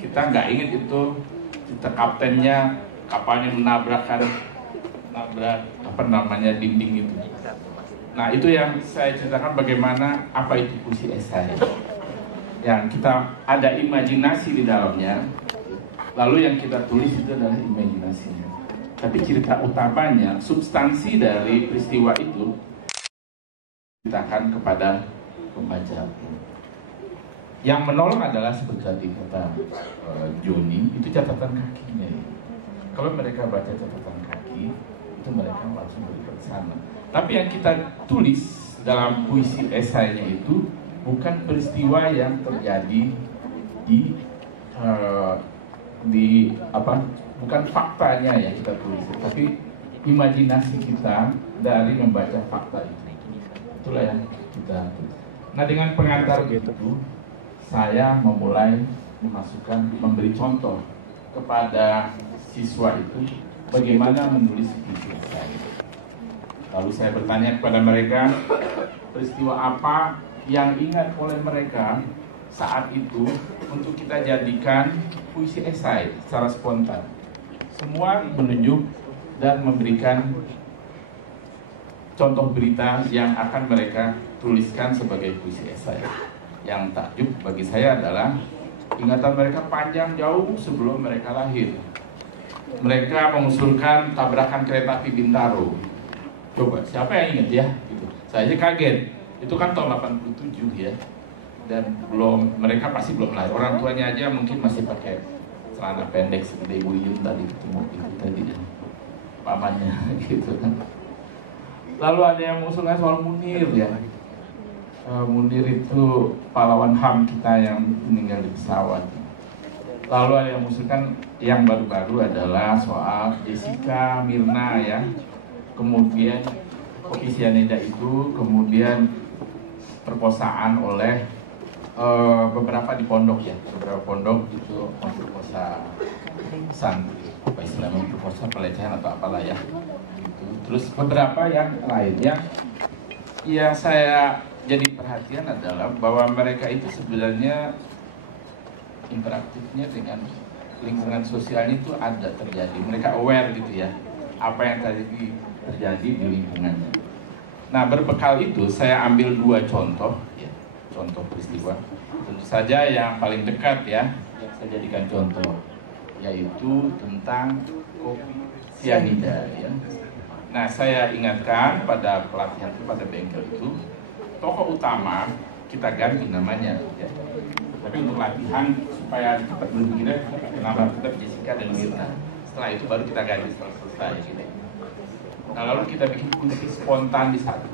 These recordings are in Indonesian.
kita nggak ingat itu kita kaptennya kapalnya nabrak dinding itu. Nah itu yang saya ceritakan bagaimana apa itu puisi esai. Yang kita ada imajinasi di dalamnya, lalu yang kita tulis itu adalah imajinasinya. Tapi cerita utamanya, substansi dari peristiwa itu ceritakan kepada pembaca. Yang menolong adalah seperti tadi kata Joni, itu catatan kakinya. Kalau mereka baca catatan kaki, itu mereka langsung berikan sana. Tapi yang kita tulis dalam puisi esainya itu bukan peristiwa yang terjadi bukan faktanya yang kita tulis, tapi imajinasi kita dari membaca fakta itu. Itulah yang kita tulis. Nah dengan pengantar itu, saya memulai memberi contoh kepada siswa itu bagaimana menulis puisi esai. Lalu saya bertanya kepada mereka, peristiwa apa yang ingat oleh mereka saat itu untuk kita jadikan puisi esai secara spontan. Semua menunjuk dan memberikan contoh berita yang akan mereka tuliskan sebagai puisi esai. Yang takjub bagi saya adalah ingatan mereka panjang jauh sebelum mereka lahir. Mereka mengusulkan tabrakan kereta api Bintaro. Coba, siapa yang ingat ya? Gitu. Saya aja kaget. Itu kan tahun 87 ya. Dan mereka pasti belum lahir. Orang tuanya aja mungkin masih pakai celana pendek seperti Ibu Yun tadi ketemu itu tadi dan pamannya gitu kan. Lalu ada yang mengusulkan soal Munir ya. Munir itu pahlawan HAM kita yang meninggal di pesawat. Lalu ada yang mengusulkan yang baru-baru adalah soal Jessica Mirna ya. Kemudian kopi sianida itu kemudian perkosaan oleh beberapa di pondok ya, beberapa pondok itu memperkosa santri, apa istilahnya perkosa pelecehan atau apalah ya. Gitu. Terus beberapa yang lainnya, yang saya jadi perhatian adalah bahwa mereka itu sebenarnya interaktifnya dengan lingkungan sosialnya itu ada terjadi. Mereka aware gitu ya, apa yang terjadi di lingkungannya. Nah berbekal itu saya ambil dua contoh ya, contoh peristiwa. Tentu saja yang paling dekat ya, yang saya jadikan contoh, yaitu tentang kopi sianida ya. Nah saya ingatkan pada pelatihan itu, pada bengkel itu, tokoh utama kita ganti namanya ya. Tapi untuk latihan supaya cepat kita nama tetap Jessica dan Mirna. Setelah itu baru kita ganti setelah selesai gitu. Nah lalu kita bikin puisi spontan di satu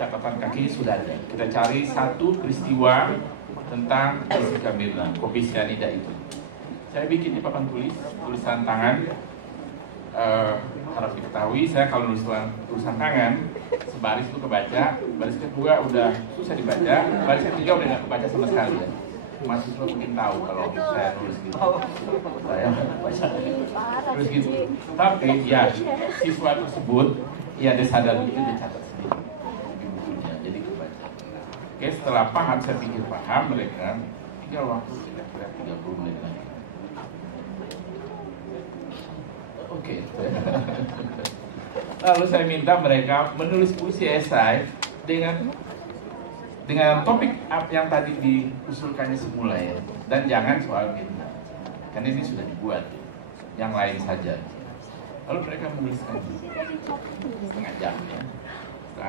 catatan kaki sudah ada. Kita cari satu peristiwa tentang Jessica Mirna, kopi sianida itu. Saya bikin di papan tulisan tangan. Harap diketahui, saya kalau nulis tulisan tangan, sebaris itu kebaca, baris kedua udah susah dibaca, baris ketiga udah nggak kebaca sama sekali ya. Mahasiswa mungkin tahu kalau saya nulis gitu. Saya terus gitu. Tapi ya siswa tersebut ya dia sadar itu dia catat sendiri di bukunya, jadi kebaca. Oke, setelah paham, saya pikir paham, mereka tinggal waktu kira-kira 30 menit lagi. Oke. Lalu saya minta mereka menulis puisi esai dengan topik yang tadi diusulkannya semula ya, dan jangan soal Mirna, karena ini sudah dibuat, yang lain saja. Lalu mereka menuliskan setengah jam ya,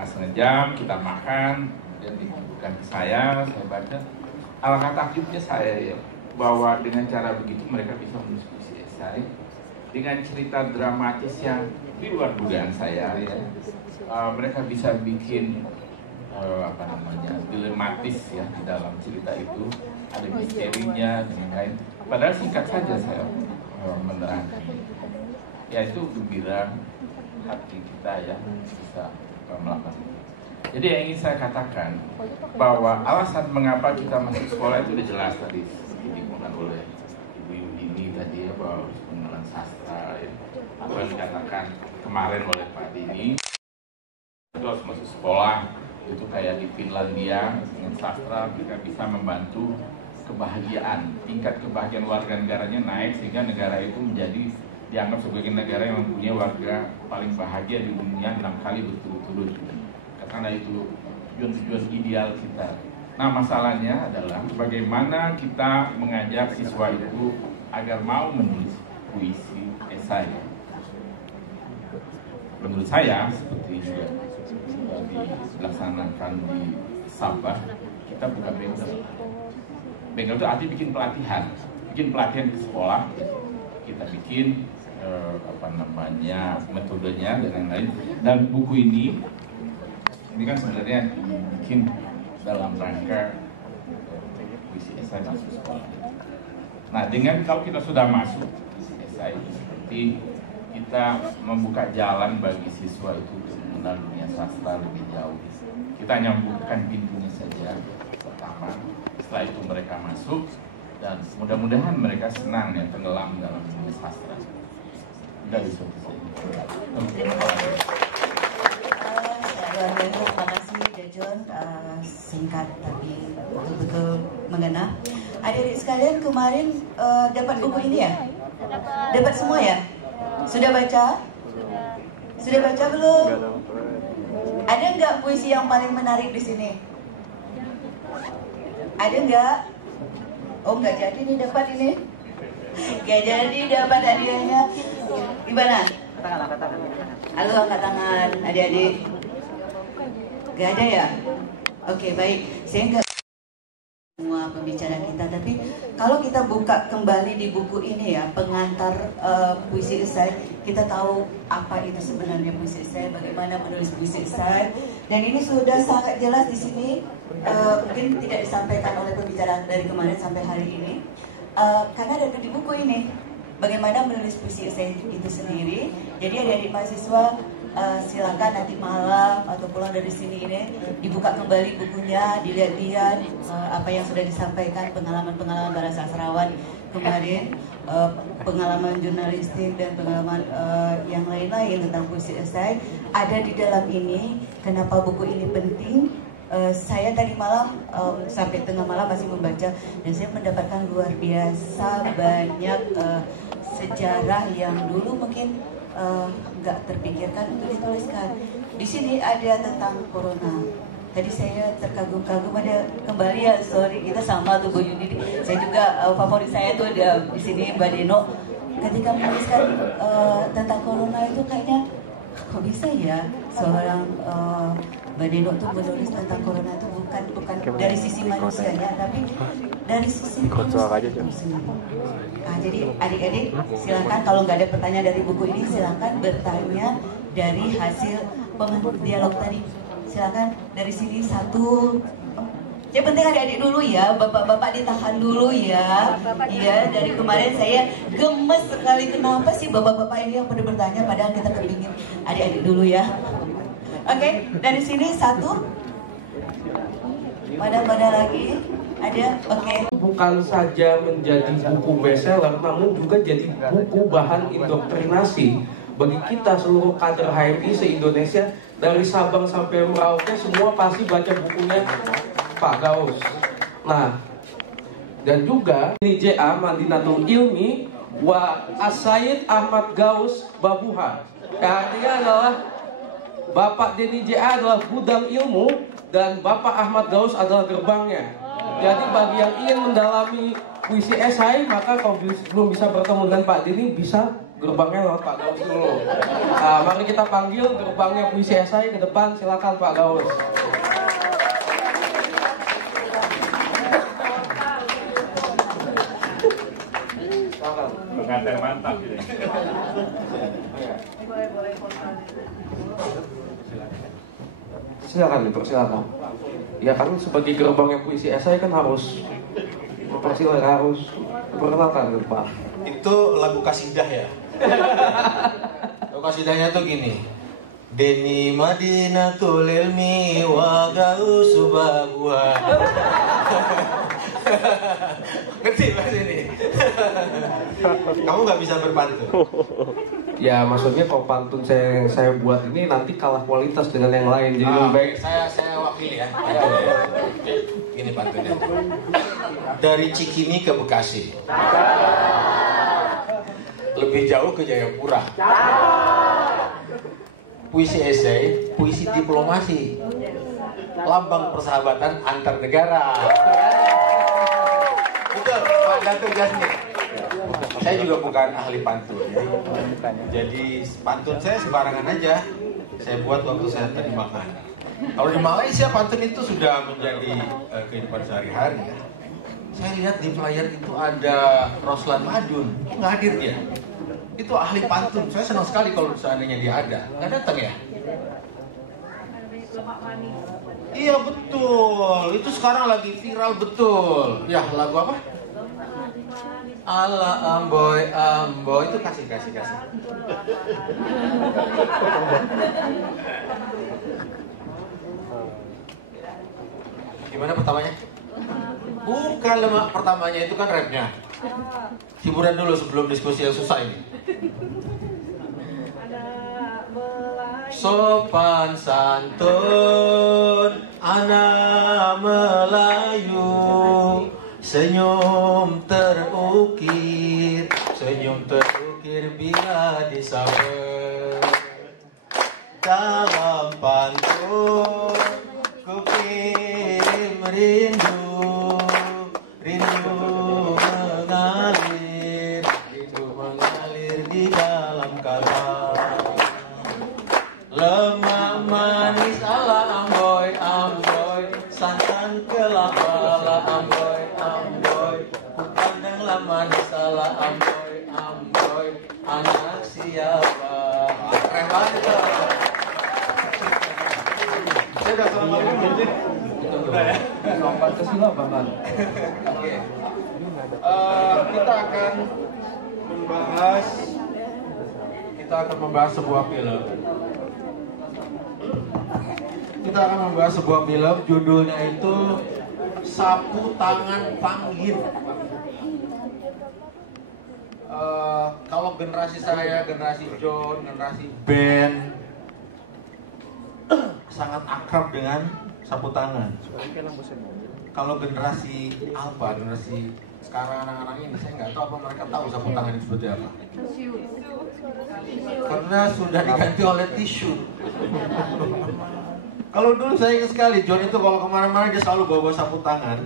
setengah jam kita makan, dan dibutuhkan ke saya baca. Alangkah takjubnya saya ya, bahwa dengan cara begitu mereka bisa menulis puisi esai dengan cerita dramatis yang di luar dugaan saya ya. Mereka bisa bikin dilematis ya di dalam cerita itu, ada misterinya dan lain-lain. Padahal singkat saja saya menerangkan. Ya itu gembira hati kita ya bisa melakukan. Jadi yang ingin saya katakan bahwa alasan mengapa kita masuk sekolah itu sudah jelas tadi dikatakan oleh Ibu Yudini tadi ya, bahwa pengenalan sastra ya. Apa yang dikatakan kemarin oleh Pak Dini itu harus masuk sekolah. Itu kayak di Finlandia dengan sastra kita bisa membantu kebahagiaan, tingkat kebahagiaan warga negaranya naik sehingga negara itu menjadi dianggap sebagai negara yang mempunyai warga paling bahagia di dunia 6 kali berturut-turut. Karena itu tujuan-tujuan ideal kita. Nah, masalahnya adalah bagaimana kita mengajak siswa itu agar mau menulis puisi, esai. Menurut saya, seperti juga dilaksanakan di Sabah, kita buka bengkel. Bengkel itu arti bikin pelatihan di sekolah. Kita bikin metodenya dan lain-lain. Dan buku ini kan sebenarnya dibikin dalam rangka puisi esai masuk sekolah. Nah, kalau kita sudah masuk puisi esai, seperti kita membuka jalan bagi siswa itu untuk mengenal dunia sastra lebih jauh. Kita hanya membukakan pintunya saja pertama, setelah itu mereka masuk dan mudah-mudahan mereka senang ya tenggelam dalam dunia sastra. Dari suatu saja. Terima kasih. Terima kasih Jajon, singkat tapi betul-betul mengena. Adik-adik sekalian kemarin dapat buku ini ya? Dapat semua ya? Sudah baca? Sudah baca belum? Ada nggak puisi yang paling menarik di sini? Ada nggak? Oh, nggak jadi nih dapat ini. Nggak jadi dapat hadiahnya. Gimana? Halo, angkat tangan adik-adik. Nggak ada ya? Oke, baik. Saya nggak semua pembicara kita, tapi kalau kita buka kembali di buku ini ya, pengantar puisi esai, kita tahu apa itu sebenarnya puisi esai, bagaimana menulis puisi esai, dan ini sudah sangat jelas di sini. Mungkin tidak disampaikan oleh pembicara dari kemarin sampai hari ini, karena ada di buku ini bagaimana menulis puisi esai itu sendiri. Jadi adik-adik mahasiswa silakan nanti malam atau pulang dari sini ini dibuka kembali bukunya, dilihat-lihat apa yang sudah disampaikan, pengalaman-pengalaman para sastrawan kemarin, pengalaman jurnalistik dan pengalaman yang lain-lain tentang puisi esai ada di dalam ini. Kenapa buku ini penting? Saya tadi malam sampai tengah malam masih membaca dan saya mendapatkan luar biasa banyak sejarah yang dulu mungkin nggak terpikirkan untuk dituliskan. Di sini ada tentang corona. Tadi saya terkagum-kagum, ada kembali ya, sorry kita sama tuh Bu Yudi. Saya juga favorit saya tuh ada di sini Mbak Deno. Ketika menuliskan tentang corona itu kayaknya kok bisa ya seorang Mbak Deno tuh menulis tentang corona itu bukan dari sisi manusianya, tapi dari sisi manusia. Nah, jadi adik-adik silakan kalau nggak ada pertanyaan dari buku ini silakan bertanya dari hasil dialog tadi. Silakan dari sini satu. Yang penting adik-adik dulu ya, bapak-bapak ditahan dulu ya. Iya, dari kemarin saya gemes sekali kenapa sih bapak-bapak ini yang pada bertanya padahal kita kepingin adik-adik dulu ya. Oke, dari sini satu. Pada lagi ada, oke. Bukan saja menjadi buku bestseller, namun juga jadi buku bahan indoktrinasi bagi kita seluruh kader HMI se-Indonesia, dari Sabang sampai Merauke semua pasti baca bukunya Pak Gaus. Nah, dan juga ini JA Madinatul Ilmi wa As-Sayyid Ahmad Gaus Babuha. Artinya adalah Bapak Denny JA adalah gudang ilmu dan Bapak Ahmad Gaus adalah gerbangnya. Jadi bagi yang ingin mendalami puisi esai, maka kalau belum bisa bertemu dengan Pak Denny, bisa gerbangnya lewat Pak Gaus dulu. Nah, mari kita panggil gerbangnya puisi esai ke depan, silakan Pak Gaus. Pengantin mantap gitu. Silakan dipersilakan. Ya kan sebagai gerbangnya puisi esai kan harus memperkenalkan Pak. Itu lagu kasidah ya. Lagu kasidahnya tuh gini. Deni Madinatul Ilmi wa Gausu Babuha. Ngerti bahasa ini? Kamu nggak bisa berpantun. Ya maksudnya kalau pantun saya buat ini nanti kalah kualitas dengan yang lain. Jadi lebih baik saya wakili ya. Gini pantunnya. Dari Cikini ke Bekasi. Lebih jauh ke Jayapura. Puisi esai, puisi diplomasi. Lambang persahabatan antar negara. Betul, Pak Dato Jasmine. Saya juga bukan ahli pantun ya. Jadi pantun saya sembarangan aja. Saya buat waktu saya terima makan. Kalau di Malaysia pantun itu sudah menjadi kehidupan sehari-hari ya. Saya lihat di flyer itu ada Roslan Madun, nggak hadir dia. Itu ahli pantun. Saya senang sekali kalau seandainya dia ada. Nggak datang ya? Iya betul. Itu sekarang lagi viral betul. Ya lagu apa? Ala amboy amboy itu kasih. Gimana pertamanya? Bukan lemak pertamanya, itu kan rapnya. Hiburan dulu sebelum diskusi yang susah ini. Sopan santun anak Melayu, senyum terukir bila disapa. Dalam pantun ku kirim rindu mengalir di dalam kata. Lemak manis ala amboy amboy, santan kelapa ala amboy amboy, ku pandanglah manis ala amboy amboy, anak siapa? Keren banget tuh. Saya udah selama ini. Udah ya. Sopan kesini Bang. Oke. Kita akan membahas sebuah film. Kita akan membahas sebuah film, judulnya itu Sapu Tangan Panggil. Kalau generasi saya, generasi John, generasi Ben, sangat akrab dengan sapu tangan. Kalau generasi Alpha, generasi sekarang anak-anak ini, saya nggak tahu apa mereka tahu sapu tangan itu seperti apa. Karena sudah diganti oleh tisu. Kalau dulu saya ingat sekali, John itu kalau kemana-mana dia selalu bawa sapu tangan.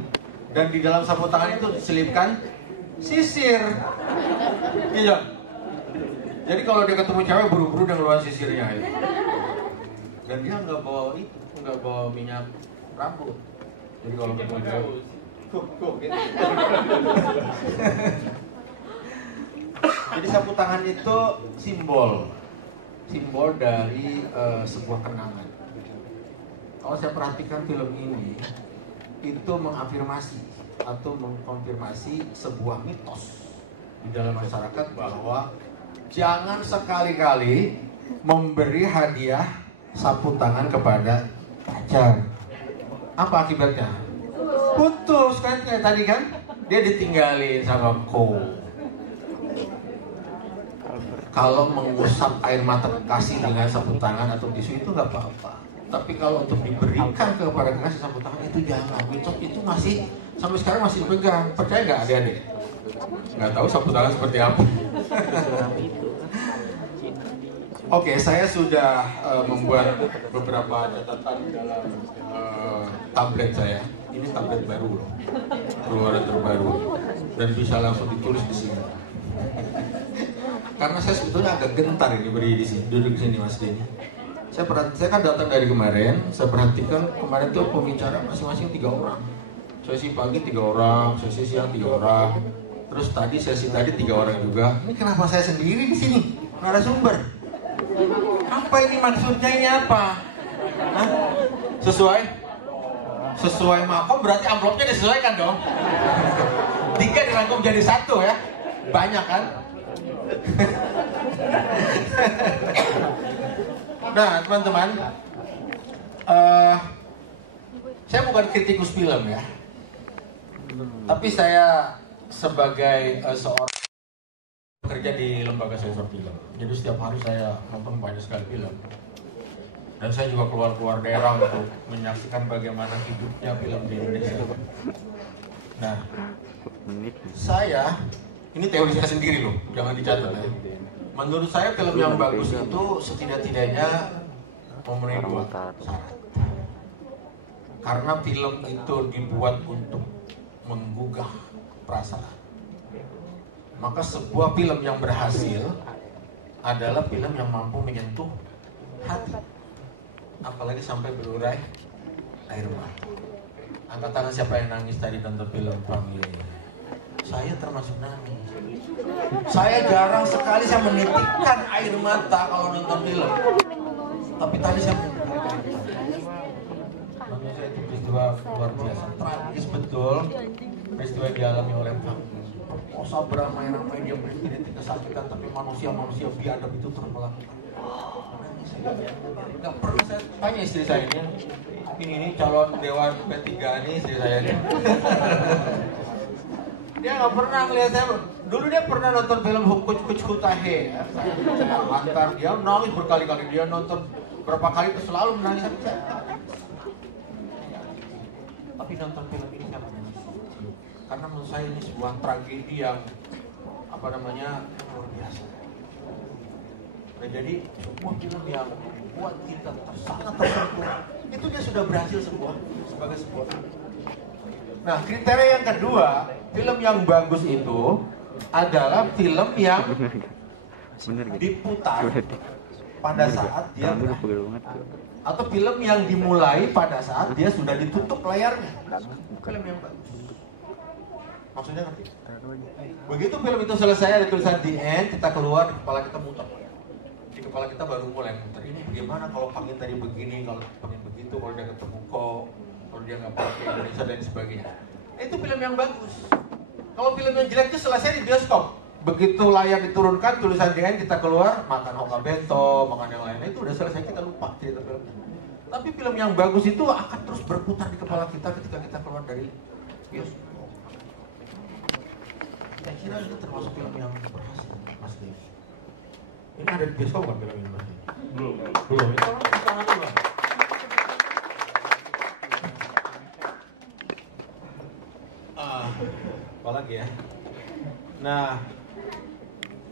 Dan di dalam sapu tangan itu diselipkan sisir. Iya John? Jadi kalau dia ketemu cewek, buru-buru dia ngeluarin sisirnya itu. Dan dia nggak bawa itu, nggak bawa minyak rambut. Jadi kalau ketemu cewek, gitu. Jadi sapu tangan itu simbol dari sebuah kenangan. Kalau saya perhatikan film ini, itu mengafirmasi atau mengkonfirmasi sebuah mitos di dalam masyarakat bahwa jangan sekali-kali memberi hadiah sapu tangan kepada pacar. Apa akibatnya? Putus kan kayak tadi kan? Dia ditinggalin sama Kalau mengusap air mata kekasih dengan sapu tangan atau tisu itu nggak apa-apa. Tapi kalau untuk diberikan kepada kekasih sapu tangan itu jangan. Mitos itu masih sampai sekarang masih dipegang. Percaya nggak adik-adik? Nggak tahu sapu tangan seperti apa. Oke, saya sudah membuat beberapa catatan dalam tablet saya. Ini tablet baru loh, keluaran terbaru, dan bisa langsung ditulis di sini. Karena saya sebetulnya agak gentar ini berdiri di sini, duduk di sini Mas Denny. Saya kan datang dari kemarin, saya perhatikan kemarin tuh pembicara masing-masing 3 orang. Sesi pagi 3 orang, sesi siang 3 orang, terus sesi tadi 3 orang juga. Ini kenapa saya sendiri di sini? Narasumber. Apa ini maksudnya, ini apa? Hah? Sesuai makom berarti amplopnya disesuaikan dong. 3 dirangkum jadi 1 ya. Banyak kan? Nah teman-teman, saya bukan kritikus film ya. Tapi saya sebagai seorang bekerja di lembaga sensor film. Jadi setiap hari saya nonton banyak sekali film. Dan saya juga keluar daerah untuk menyaksikan bagaimana hidupnya film di Indonesia. Nah, saya, ini teori saya sendiri loh, jangan dicatat ya. Menurut saya film yang bagus itu setidak-tidaknya memenuhi 2 syarat. Karena film itu dibuat untuk menggugah perasaan. Maka sebuah film yang berhasil adalah film yang mampu menyentuh hati. Apalagi sampai berurai air mata. Angkat tangan siapa yang nangis tadi nonton film Family. Saya termasuk nangis. Saya jarang sekali saya menitikkan air mata kalau nonton film. Tapi tadi saya menitikkan air mata. Menurut saya itu peristiwa luar biasa, tragis betul. Peristiwa yang dialami oleh Family. Perkosa beramai-ramai, dia berhenti kesakitan, tapi manusia biadab itu terus melakukan. Nggak perlu saya tanya istri saya ini calon dewan P3 ini istri saya ini. Dia nggak pernah ngeliat saya. Dulu dia pernah nonton film Kuch Kuch Hota Hai. Lantar dia nangis berkali-kali, dia nonton berapa kali itu selalu menangis. Tapi nonton film ini saya menangis. Karena menurut saya ini sebuah tragedi yang luar biasa. Nah, jadi sebuah film yang membuat kita sangat tersentuh, itu dia sudah berhasil sebagai sebuah film. Nah, kriteria yang kedua, film yang bagus itu adalah film yang diputar pada saat dia berakhir, atau film yang dimulai pada saat dia sudah ditutup layarnya. Film yang bagus. Maksudnya ngerti? Begitu film itu selesai, ada tulisan the end, kita keluar, di kepala kita muter. Di kepala kita baru mulai muter. Ini bagaimana kalau Pangin tadi begini, kalau Pangin begitu, kalau dia ketemu kok, kalau dia nggak pakai Indonesia dan sebagainya. Itu film yang bagus. Kalau film yang jelek itu selesai di bioskop. Begitu layar diturunkan, tulisan the end, kita keluar, makan hoka bento, makan yang lain. Itu udah selesai, kita lupa cerita filmnya. Tapi film yang bagus itu akan terus berputar di kepala kita ketika kita keluar dari bioskop. Saya kira ini termasuk film yang berhasil, Mas Dev. Ini ada di bioskop kan film ini, Mas Dev? Belum. Itu orang pasangan dulu. Apalagi ya. Nah,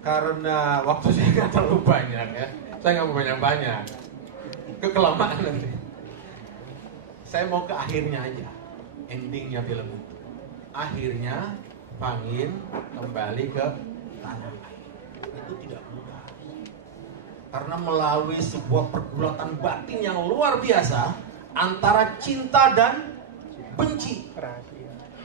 karena waktu saya nggak terlalu banyak ya, saya nggak mau banyak-banyak, kekelamaan nanti. Saya mau ke akhirnya aja, endingnya film itu. Akhirnya Pangin kembali ke tanah air. Itu tidak mudah. Karena melalui sebuah pergulatan batin yang luar biasa antara cinta dan benci.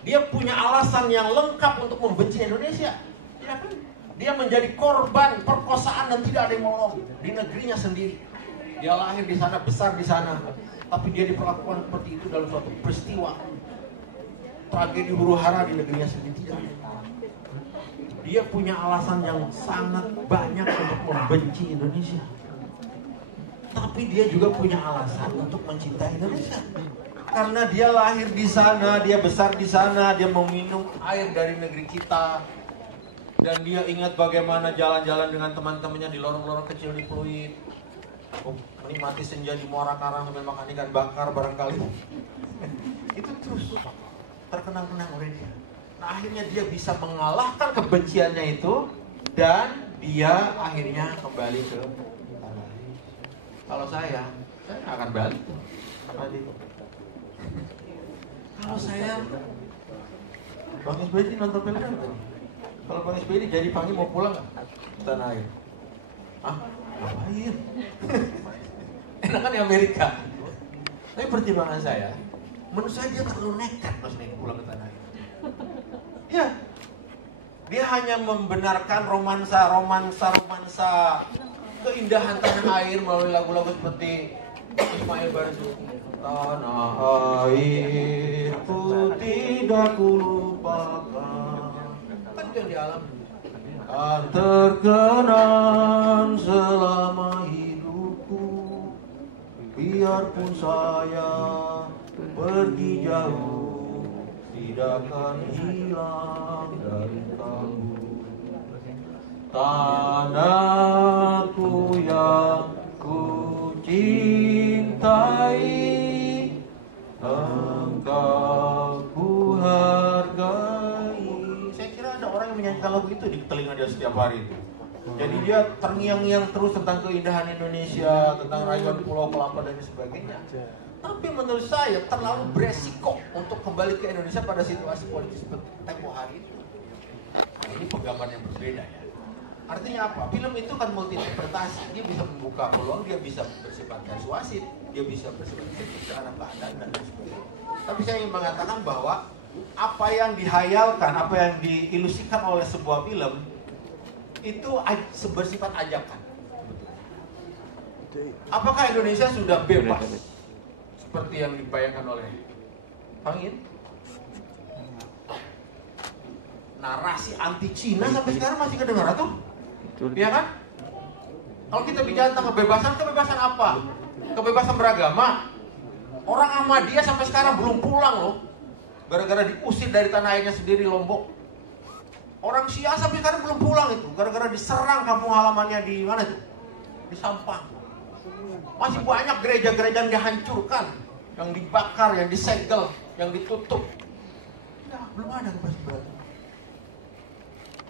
Dia punya alasan yang lengkap untuk membenci Indonesia. Ya kan? Dia menjadi korban perkosaan dan tidak ada yang menolong di negerinya sendiri. Dia lahir di sana, besar di sana, tapi dia diperlakukan seperti itu dalam suatu peristiwa tragedi huru-hara di negerinya sendiri. Tidak. Dia punya alasan yang sangat banyak untuk membenci Indonesia. Tapi dia juga punya alasan untuk mencintai Indonesia. Karena dia lahir di sana, dia besar di sana, dia meminum air dari negeri kita. Dan dia ingat bagaimana jalan-jalan dengan teman-temannya di lorong-lorong kecil di Pluit. Menikmati senja di Muara Karang sambil makan ikan bakar barangkali. Itu terus terkenang-kenang oleh dia. Nah, akhirnya dia bisa mengalahkan kebenciannya itu dan dia akhirnya kembali ke tanah air. Kalau saya akan balik. Kalau saya Bang SBY nonton film itu. Kalau Bang SBY jadi Pangin mau pulang nggak ke tanah air? Ngapain? Enakan di Amerika. Tapi pertimbangan saya, menurut saya dia terlalu nekat Mas Nek pulang ke tanah air. Ya, dia hanya membenarkan romansa keindahan tanah air melalui lagu-lagu seperti Ismail Marzuki. Tanah airku tidak kulupakan. Kan itu yang dialami. Akan terkenang selama hidupku, biarpun saya pergi jauh, tidak akan hilang dari kamu. Tanahku yang ku cintai, engkau ku hargai. itu di telinga dia setiap hari itu. Jadi dia terngiang-ngiang terus tentang keindahan Indonesia, tentang rayuan Pulau Kelapa dan sebagainya. Tapi menurut saya terlalu beresiko untuk kembali ke Indonesia pada situasi politik seperti tempo hari itu. Nah, ini penggambaran yang berbeda ya. Artinya apa? Film itu kan multi interpretasi. Dia bisa membuka peluang, dia bisa bersifat persuasif, dia bisa bersifat kritik terhadap keadaan dan lain sebagainya. Tapi saya ingin mengatakan bahwa apa yang dihayalkan, apa yang diilusikan oleh sebuah film itu bersifat ajakan. Apakah Indonesia sudah bebas seperti yang dibayangkan oleh Kang In? Narasi anti Cina sampai sekarang masih kedengaran tuh, iya kan? Kalau kita bicara tentang kebebasan apa? Kebebasan beragama. Orang Ahmadiyah sampai sekarang belum pulang loh, gara-gara diusir dari tanah airnya sendiri, Lombok. Orang Syiah sampai sekarang belum pulang itu, gara-gara diserang kampung halamannya di mana itu? Di Sampang. Masih banyak gereja-gereja yang dihancurkan, yang dibakar, yang disegel, yang ditutup. Ya, belum ada kebebasan beragama.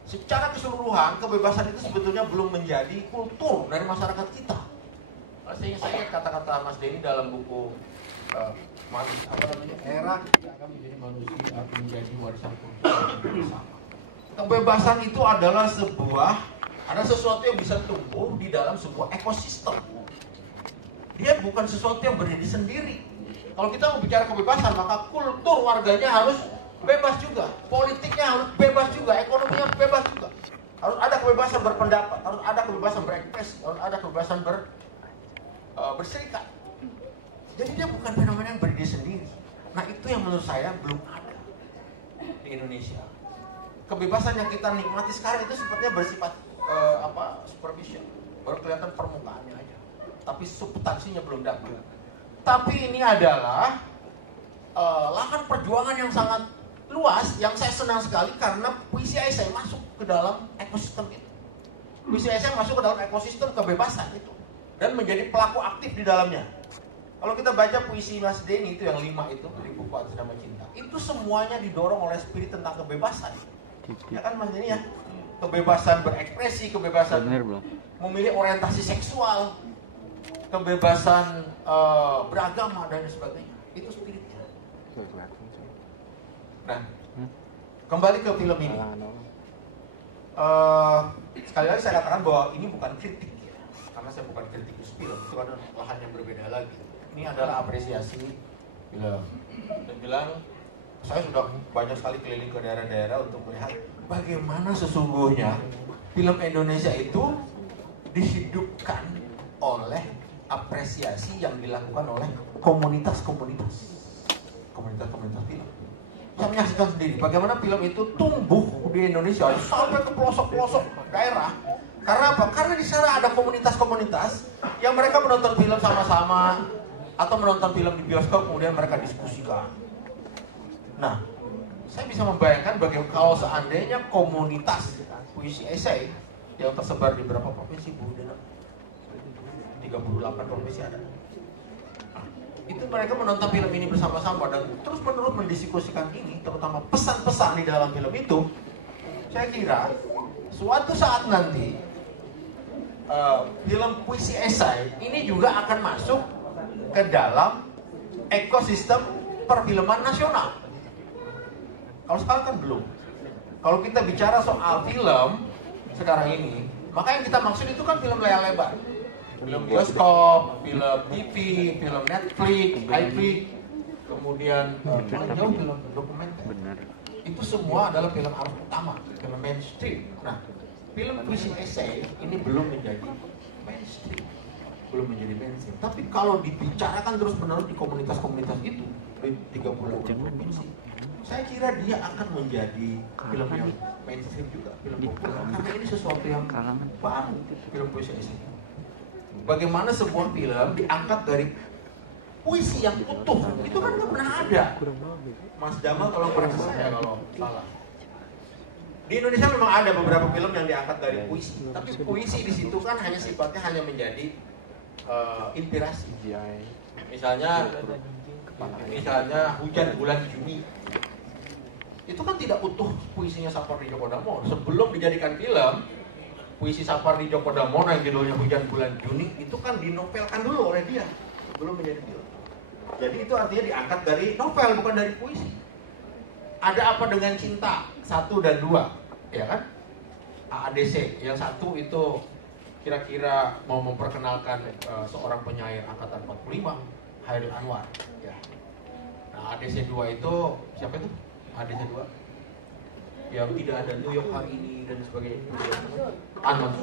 Secara keseluruhan, kebebasan itu sebetulnya belum menjadi kultur dari masyarakat kita. Saya ingat kata-kata Mas Denny dalam buku Era Kita Akan Menjadi Manusia Menjadi Warisan Kultur Bersama. Kebebasan itu adalah sesuatu yang bisa tumbuh di dalam sebuah ekosistem. Dia bukan sesuatu yang berdiri sendiri. Kalau kita mau bicara kebebasan, maka kultur warganya harus bebas juga, politiknya harus bebas juga, ekonominya harus bebas juga. Harus ada kebebasan berpendapat, harus ada kebebasan berekspresi, harus ada kebebasan berserikat. Jadi dia bukan fenomena yang berdiri sendiri. Nah, itu yang menurut saya belum ada di Indonesia. Kebebasan yang kita nikmati sekarang itu sepertinya bersifat superficial, baru kelihatan permukaannya aja, tapi substansinya belum dapat. Tapi ini adalah lahan perjuangan yang sangat luas, yang saya senang sekali karena puisi esai masuk ke dalam ekosistem itu. Puisi esai masuk ke dalam ekosistem kebebasan itu dan menjadi pelaku aktif di dalamnya. Kalau kita baca puisi Mas Denny itu yang 5 itu dari buku Atas Nama Cinta, itu semuanya didorong oleh spirit tentang kebebasan. Ya kan Mas Denny ya? Kebebasan berekspresi, kebebasan memilih orientasi seksual, kebebasan beragama dan sebagainya. Itu spiritnya. Nah, kembali ke film ini. Sekali lagi saya katakan bahwa ini bukan kritik ya, karena saya bukan kritikus film, itu ada lahan yang berbeda lagi. Ini adalah apresiasi film. Dan bilang, saya sudah banyak sekali keliling ke daerah-daerah untuk melihat bagaimana sesungguhnya film Indonesia itu dihidupkan oleh apresiasi yang dilakukan oleh komunitas-komunitas film. Saya menyaksikan sendiri bagaimana film itu tumbuh di Indonesia sampai ke pelosok-pelosok daerah. Karena apa? Karena di sana ada komunitas-komunitas yang mereka menonton film sama-sama atau menonton film di bioskop, kemudian mereka diskusikan. Nah, saya bisa membayangkan bagaimana kalau seandainya komunitas puisi esai yang tersebar di berapa provinsi, Bu Dena? 38 provinsi ada. Itu mereka menonton film ini bersama-sama dan terus-menerus mendiskusikan ini, terutama pesan-pesan di dalam film itu. Saya kira suatu saat nanti film puisi esai ini juga akan masuk ke dalam ekosistem perfilman nasional. Kalau sekarang kan belum. Kalau kita bicara soal film sekarang ini, maka yang kita maksud itu kan film layar lebar. Film bioskop, film TV, film Netflix, iFlix, kemudian jauh film dokumenter. Itu semua adalah film arus utama, film mainstream. Nah, film puisi esai ini belum menjadi mainstream, Tapi kalau dibicarakan terus-menerus di komunitas-komunitas itu di 30 provinsi, saya kira dia akan menjadi film yang mainstream juga, film populer. Karena ini sesuatu yang baru, film puisi esai. Bagaimana sebuah film diangkat dari puisi yang utuh, itu kan nggak pernah ada. Mas Jamal tolong koreksi saya kalau salah. Di Indonesia memang ada beberapa film yang diangkat dari puisi, tapi puisi di situ kan hanya sifatnya hanya menjadi inspirasi. Misalnya Hujan Bulan Juni, itu kan tidak utuh puisinya Sapardi Djoko Damono. Sebelum dijadikan film, puisi Sapardi Djoko Damono yang judulnya Hujan Bulan Juni itu kan dinopelkan dulu oleh dia sebelum menjadi film. Jadi itu artinya diangkat dari novel, bukan dari puisi. Ada apa dengan cinta 1 dan 2, ya kan? AADC yang 1 itu kira-kira mau memperkenalkan seorang penyair angkatan 45, Hairil Anwar, ya. Nah, ADC 2 itu siapa itu? ADC 2 yang tidak ada New York hari ini dan sebagainya. Anwar.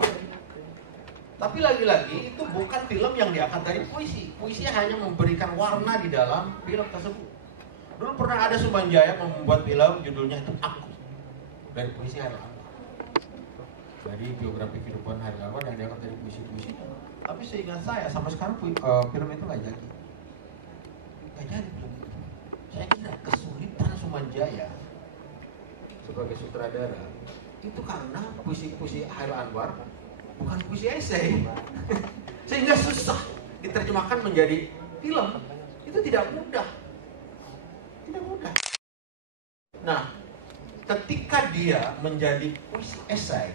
Tapi lagi-lagi itu bukan film yang diangkat dari puisi. Puisinya hanya memberikan warna di dalam film tersebut. Dulu pernah ada Sumanjaya membuat film judulnya itu Aku, dari puisi Hairil Anwar. Jadi biografi kehidupan Hairil Anwar yang diangkat dari puisi-puisi. Tapi seingat saya sampai sekarang film itu nggak jadi. Nggak jadi film itu. Saya kira kesulitan Sumanjaya sebagai sutradara itu karena puisi-puisi Hairil Anwar bukan puisi esai, sehingga susah diterjemahkan menjadi film. Itu tidak mudah, tidak mudah. Nah, ketika dia menjadi puisi esai,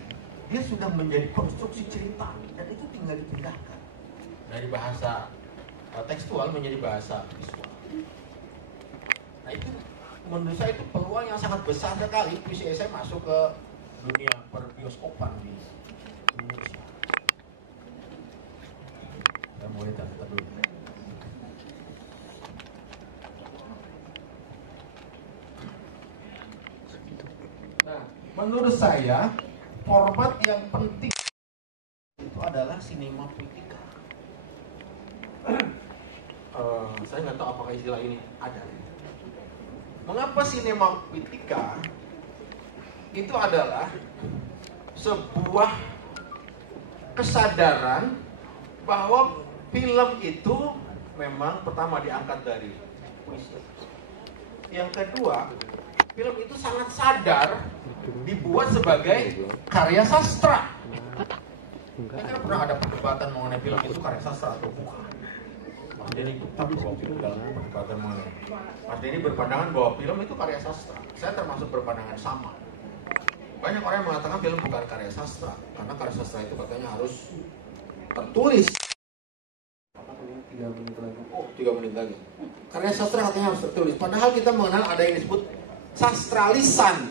dia sudah menjadi konstruksi cerita dan itu tinggal dipindahkan dari bahasa tekstual menjadi bahasa visual. Nah itu menurut saya itu peluang yang sangat besar sekali puisi esai masuk ke dunia perbioskopan di Indonesia. Saya mulai catat dulu. Nah, menurut saya format yang penting itu adalah sinema politika. Saya nggak tahu apakah istilah ini ada. Mengapa sinema politika itu adalah sebuah kesadaran bahwa film itu memang pertama diangkat dari puisi. Yang kedua, film itu sangat sadar dibuat sebagai karya sastra. Saya kira pernah ada perdebatan mengenai film itu karya sastra atau bukan. Mas Denny tetap dalam perdebatan mengenai. Mas Denny berpandangan bahwa film itu karya sastra. Saya termasuk berpandangan sama. Banyak orang yang mengatakan film bukan karya sastra karena karya sastra itu katanya harus tertulis. 3 menit lagi. Oh, 3 menit lagi. Karya sastra katanya harus tertulis. Padahal kita mengenal ada yang disebut sastralisan.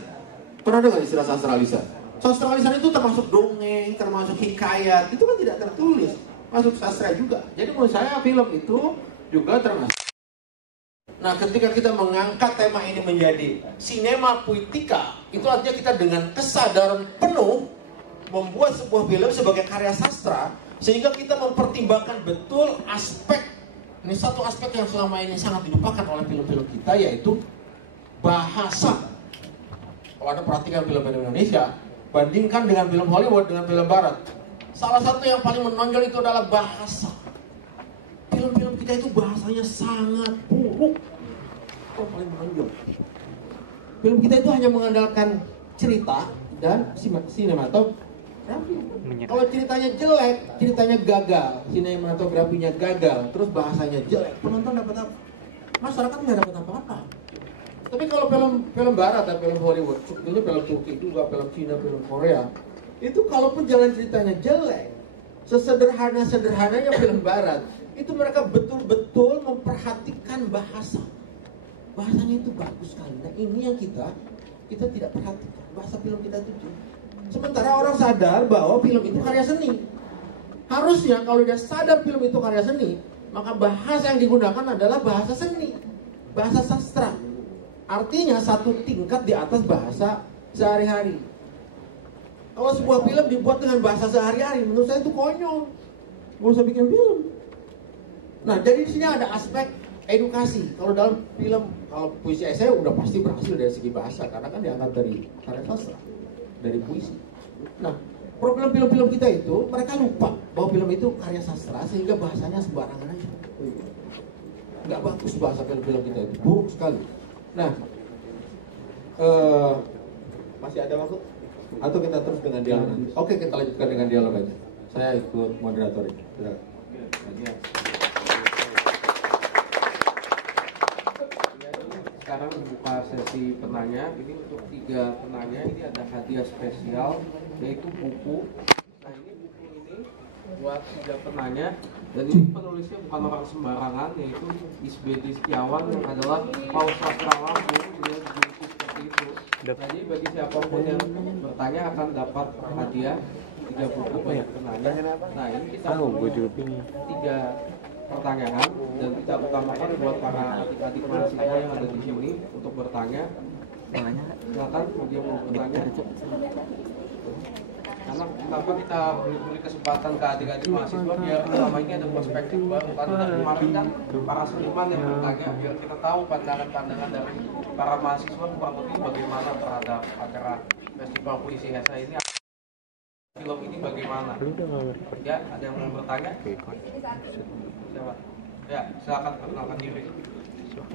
Pernah dengar istilah sastralisan? Sastralisan itu termasuk dongeng, termasuk hikayat. Itu kan tidak tertulis. Masuk sastra juga. Jadi menurut saya film itu juga termasuk. Nah, ketika kita mengangkat tema ini menjadi sinema politika, itu artinya kita dengan kesadaran penuh membuat sebuah film sebagai karya sastra, sehingga kita mempertimbangkan betul aspek, ini satu aspek yang selama ini sangat dilupakan oleh film-film kita, yaitu bahasa. Kalau Anda perhatikan film-film Indonesia, bandingkan dengan film Hollywood, dengan film Barat, salah satu yang paling menonjol itu adalah bahasa. Film-film kita itu bahasanya sangat buruk. Itu paling menonjol. Film kita itu hanya mengandalkan cerita dan sinematografi. Kalau ceritanya jelek, ceritanya gagal, sinematografinya gagal, terus bahasanya jelek, penonton dapat apa? Masyarakat nggak dapat apa-apa. Tapi kalau film Barat dan film Hollywood, sebetulnya film Turki juga, film Cina, film Korea, itu kalaupun jalan ceritanya jelek, sesederhana-sederhananya film Barat, itu mereka betul-betul memperhatikan bahasa. Bahasanya itu bagus sekali. Nah ini yang kita tidak perhatikan. Bahasa film kita itu. Sementara orang sadar bahwa film itu karya seni. Harusnya kalau dia sadar film itu karya seni, maka bahasa yang digunakan adalah bahasa seni, bahasa sastra. Artinya satu tingkat di atas bahasa sehari-hari. Kalau sebuah film dibuat dengan bahasa sehari-hari, menurut saya itu konyol. Nggak usah bikin film. Nah, jadi di sini ada aspek edukasi. Kalau dalam film, kalau puisi esai udah pasti berhasil dari segi bahasa, karena kan diangkat dari karya sastra, dari puisi. Nah, problem film-film kita itu, mereka lupa bahwa film itu karya sastra, sehingga bahasanya sembarangan aja. Nggak bagus bahasa film-film kita itu, buruk sekali. Nah, masih ada waktu? Atau kita terus dengan dialog nanti? Oke, kita lanjutkan dengan dialog aja. Saya ikut moderator ini. sekarang buka sesi penanya. Ini untuk 3 penanya, ini ada hadiah spesial yaitu buku. Nah ini buku ini buat 3 penanya, dan ini penulisnya bukan orang sembarangan, yaitu Isbedi Setiawan yang adalah Paus Sastra Lampung. Dia dijuluki seperti itu. Jadi bagi siapapun yang bertanya akan dapat hadiah 3 buku banyak penanya. Nah ini kita punya 3 pertanyaan, dan kita utamakan buat para adik-adik mahasiswa yang ada di sini untuk bertanya. Silakan bagi yang mau bertanya. Karena kenapa kita beri kesempatan ke adik-adik mahasiswa, biar selama ini ada perspektif baru. Karena kemarin kan para seniman yang bertanya, biar kita tahu pandangan-pandangan dari para mahasiswa kurang lebih bagaimana terhadap acara Festival Puisi Hesa ini. Film ini bagaimana? Ya, ada yang mau bertanya? Siapa? Ya, silakan perkenalkan diri.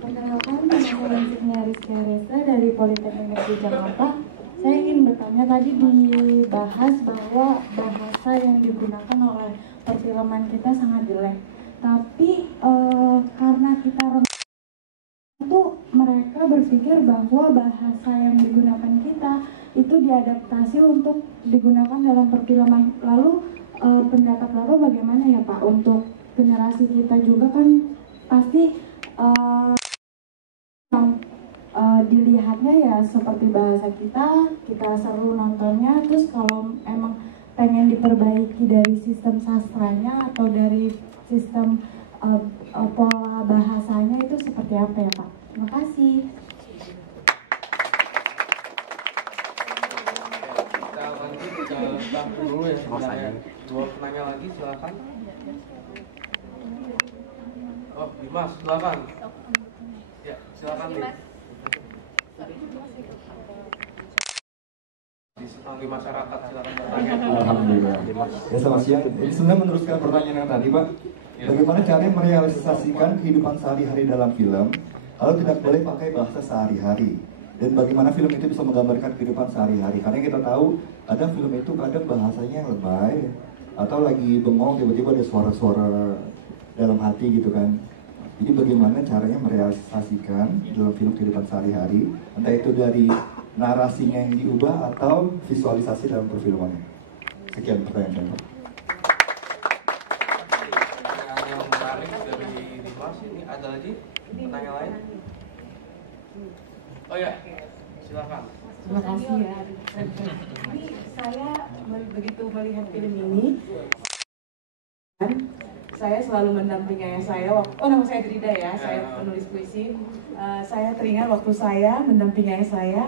Perkenalkan, saya Rizky Aresa dari Politeknik Negeri Jakarta. Saya ingin bertanya, tadi dibahas bahwa bahasa yang digunakan oleh perfilman kita sangat jelek. Tapi karena kita itu mereka berpikir bahwa bahasa yang digunakan kita itu diadaptasi untuk digunakan dalam perfilman. Lalu pendapat Bapak bagaimana ya Pak, untuk generasi kita juga kan pasti dilihatnya ya seperti bahasa kita seru nontonnya. Terus kalau emang pengen diperbaiki dari sistem sastranya atau dari sistem pola bahasanya, itu seperti apa ya Pak? Terima kasih. Kita lanjut ke Bang dulu ya. Dua penanya lagi, silakan. Oh, Dimas, silakan. Ya, silakan nih. Di masyarakat, silakan bertanya. Alhamdulillah. Ya, selamat siang. Ini sebenarnya meneruskan pertanyaan yang tadi, Pak. Bagaimana caranya merealisasikan kehidupan sehari-hari dalam film, lalu tidak boleh pakai bahasa sehari-hari? Dan bagaimana film itu bisa menggambarkan kehidupan sehari-hari? Karena kita tahu ada film itu kadang bahasanya lebay, atau lagi bengong tiba-tiba ada suara-suara dalam hati gitu kan. Jadi bagaimana caranya merealisasikan dalam film kehidupan sehari-hari, entah itu dari narasinya yang diubah atau visualisasi dalam perfilmannya. Sekian pertanyaan saya. Pertanyaan yang menarik dari Dimas. Ini ada lagi pertanyaan lain? Oh ya, silakan. Terima kasih ya. Ini saya begitu melihat film ini, saya selalu mendampingi ayah saya. Nama saya Drida ya, saya penulis puisi. Saya teringat waktu saya mendampingi ayah saya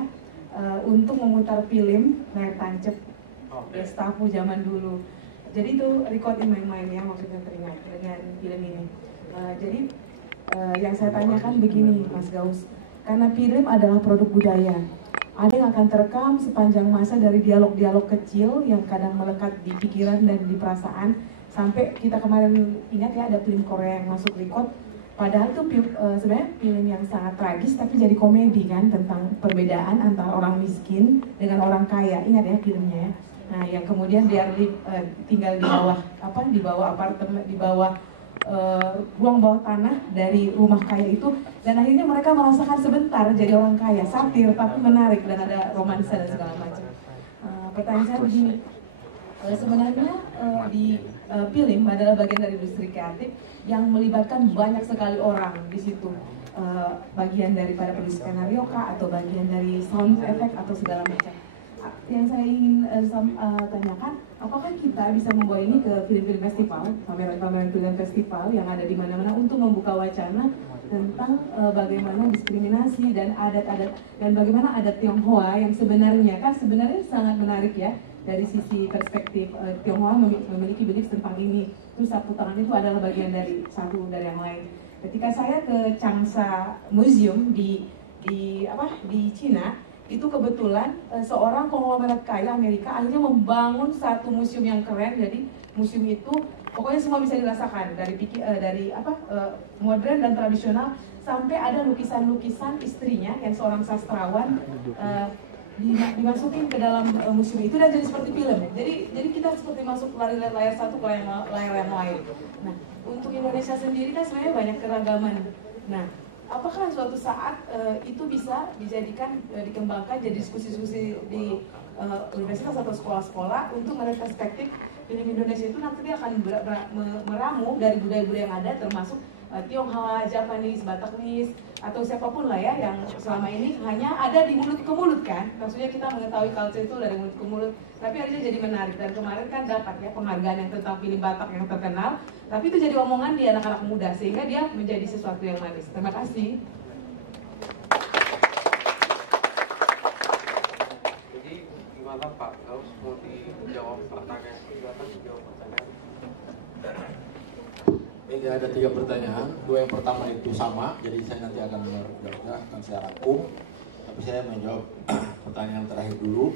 untuk memutar film Layar Tancep, Gestapo zaman dulu. Jadi itu record in my mind ya, maksudnya teringat dengan film ini. Jadi yang saya tanyakan begini Mas Gaus, karena film adalah produk budaya, ada yang akan terekam sepanjang masa dari dialog-dialog kecil yang kadang melekat di pikiran dan di perasaan, sampai kita kemarin ingat ya ada film Korea yang masuk record. Padahal itu sebenarnya film yang sangat tragis tapi jadi komedi kan, tentang perbedaan antara orang miskin dengan orang kaya. Ingat ya filmnya ya. Nah, yang kemudian dia tinggal di bawah apartemen, di bawah ruang bawah tanah dari rumah kaya itu, dan akhirnya mereka merasakan sebentar jadi orang kaya, satir tapi menarik dan ada romansa dan segala macam. Pertanyaan saya begini, sebenarnya di film adalah bagian dari industri kreatif yang melibatkan banyak sekali orang di situ, bagian daripada penulis skenario kah, atau bagian dari sound effect atau segala macam. Yang saya ingin tanyakan, apakah kita bisa membawa ini ke film-film festival, pameran-pameran film festival yang ada di mana-mana untuk membuka wacana tentang bagaimana diskriminasi dan adat-adat, dan bagaimana adat Tionghoa yang sebenarnya sangat menarik ya. Dari sisi perspektif Tionghoa memiliki belief tentang ini. Terus sapu tangan itu adalah bagian dari satu dari yang lain. Ketika saya ke Changsha Museum di Cina, itu kebetulan seorang konglomerat kaya Amerika akhirnya membangun satu museum yang keren. Jadi museum itu pokoknya semua bisa dirasakan, dari modern dan tradisional, sampai ada lukisan-lukisan istrinya yang seorang sastrawan dimasukin ke dalam museum itu dan jadi seperti film. Jadi kita seperti masuk layar satu ke layar yang lain. Nah, untuk Indonesia sendiri kan sebenarnya banyak keragaman. Nah, apakah suatu saat itu bisa dijadikan dikembangkan jadi diskusi-diskusi di universitas atau sekolah-sekolah untuk melihat perspektif film Indonesia itu nanti dia akan meramu dari budaya-budaya yang ada, termasuk Tionghoa, Japanese, Bataknis, atau siapapun lah ya yang selama ini hanya ada di mulut ke mulut kan. Maksudnya kita mengetahui culture itu dari mulut ke mulut, tapi akhirnya jadi menarik. Dan kemarin kan dapat ya penghargaan yang tentang film Batak yang terkenal, tapi itu jadi omongan di anak-anak muda sehingga dia menjadi sesuatu yang manis. Terima kasih. Jadi gimana Pak? Harus mau dijawab pertanyaan? Silakan dijawab pertanyaan. Ini ada 3 pertanyaan. 2 yang pertama itu sama, jadi saya nanti akan menjawabnya, akan saya rangkum. Tapi saya menjawab pertanyaan terakhir dulu.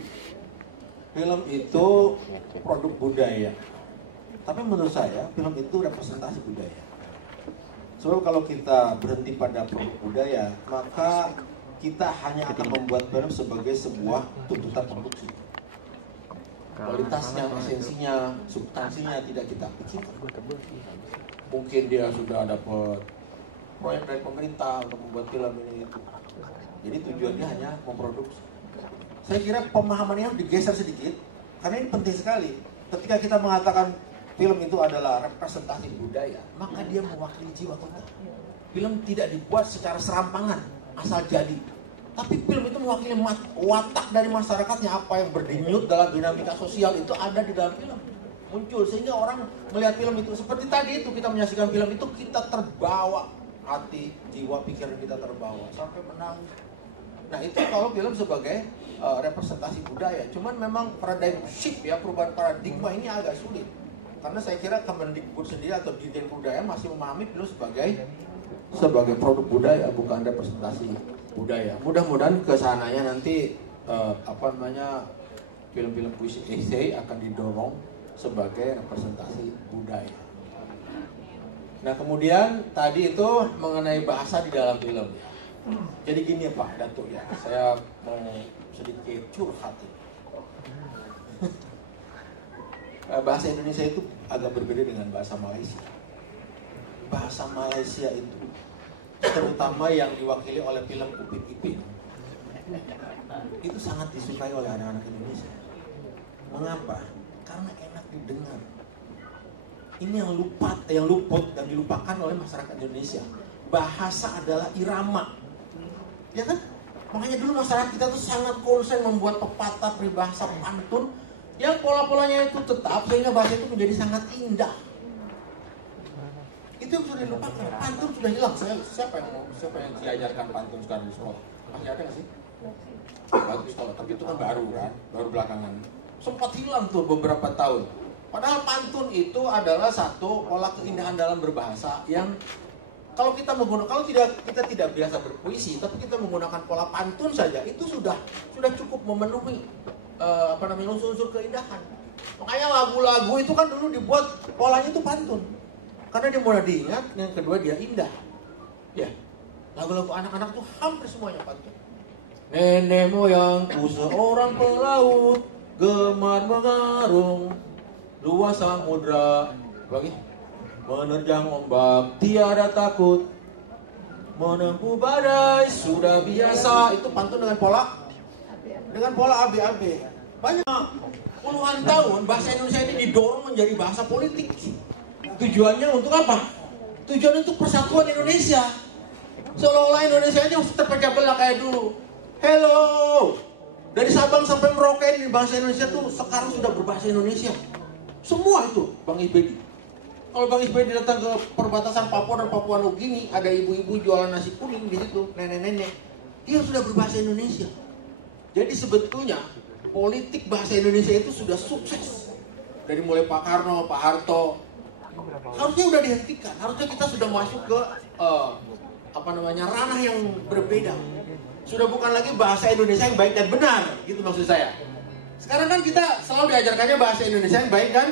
Film itu produk budaya. Tapi menurut saya, film itu representasi budaya. Sebab kalau kita berhenti pada produk budaya, maka kita hanya akan membuat film sebagai sebuah tuntutan produksi. Kualitasnya, esensinya, substansinya tidak kita pikirkan. Mungkin dia sudah dapat proyek dari pemerintah untuk membuat film ini itu. Jadi tujuannya hanya memproduksi. Saya kira pemahamannya digeser sedikit, karena ini penting sekali. Ketika kita mengatakan film itu adalah representasi budaya, maka dia mewakili jiwa kita. Film tidak dibuat secara serampangan, asal jadi. Tapi film itu mewakili watak dari masyarakatnya, apa yang berdenyut dalam dinamika sosial itu ada di dalam film. Muncul, sehingga orang melihat film itu, seperti tadi itu kita menyaksikan film itu, kita terbawa, hati, jiwa, pikiran kita terbawa, sampai menangis. Nah itu kalau film sebagai representasi budaya. Cuman memang paradigm shift ya, perubahan paradigma ini agak sulit. Karena saya kira Kemendikbud sendiri atau Dirjen Budaya masih memahami film sebagai produk budaya, bukan representasi budaya. Mudah-mudahan kesananya nanti film-film puisi esai akan didorong sebagai representasi budaya. Nah kemudian tadi itu mengenai bahasa di dalam film. Jadi gini Pak Datuk ya, saya mau sedikit curhat. Bahasa Indonesia itu agak berbeda dengan bahasa Malaysia. Bahasa Malaysia itu terutama yang diwakili oleh film Upin Ipin itu sangat disukai oleh anak-anak Indonesia. Mengapa? Karena enak didengar. Ini yang luput dan dilupakan oleh masyarakat Indonesia. Bahasa adalah irama, ya kan? Makanya dulu masyarakat kita tuh sangat konsen membuat pepatah, peribahasa, pantun yang pola-polanya itu tetap sehingga bahasa itu menjadi sangat indah. Itu yang sudah dilupakan. Pantun sudah hilang. Siapa yang diajarkan pantun sekarang di sekolah? Masih ada nggak sih? Bagus sekolah, tapi itu kan baru belakangan. Sempat hilang tuh beberapa tahun. Padahal pantun itu adalah satu pola keindahan dalam berbahasa yang kalau kita tidak biasa berpuisi, tapi kita menggunakan pola pantun saja, itu sudah cukup memenuhi unsur-unsur keindahan. Makanya lagu-lagu itu kan dulu dibuat polanya itu pantun, karena dia mudah diingat, yang kedua dia indah. Ya, lagu-lagu anak-anak tuh hampir semuanya pantun. Nenek moyangku seorang pelaut, gemar mengarung luas samudra, lagi menerjang ombak tiada takut, menempuh badai sudah biasa. Itu pantun dengan pola AB. Banyak puluhan tahun bahasa Indonesia ini didorong menjadi bahasa politik. Tujuannya untuk apa? Tujuan untuk persatuan Indonesia. Seolah-olah Indonesia ini terpecah belah kayak dulu. Hello, dari Sabang sampai Merauke ini bahasa Indonesia tuh sekarang sudah berbahasa Indonesia. Semua itu Bang Isbedi. Kalau Bang Isbedi datang ke perbatasan Papua dan Papua Nugini, ada ibu-ibu jualan nasi kuning di situ, nenek-nenek, dia sudah berbahasa Indonesia. Jadi sebetulnya politik bahasa Indonesia itu sudah sukses. Dari mulai Pak Karno, Pak Harto, harusnya sudah dihentikan. Harusnya kita sudah masuk ke ranah yang berbeda. Sudah bukan lagi bahasa Indonesia yang baik dan benar, gitu maksud saya. Sekarang kan kita selalu diajarkannya bahasa Indonesia yang baik dan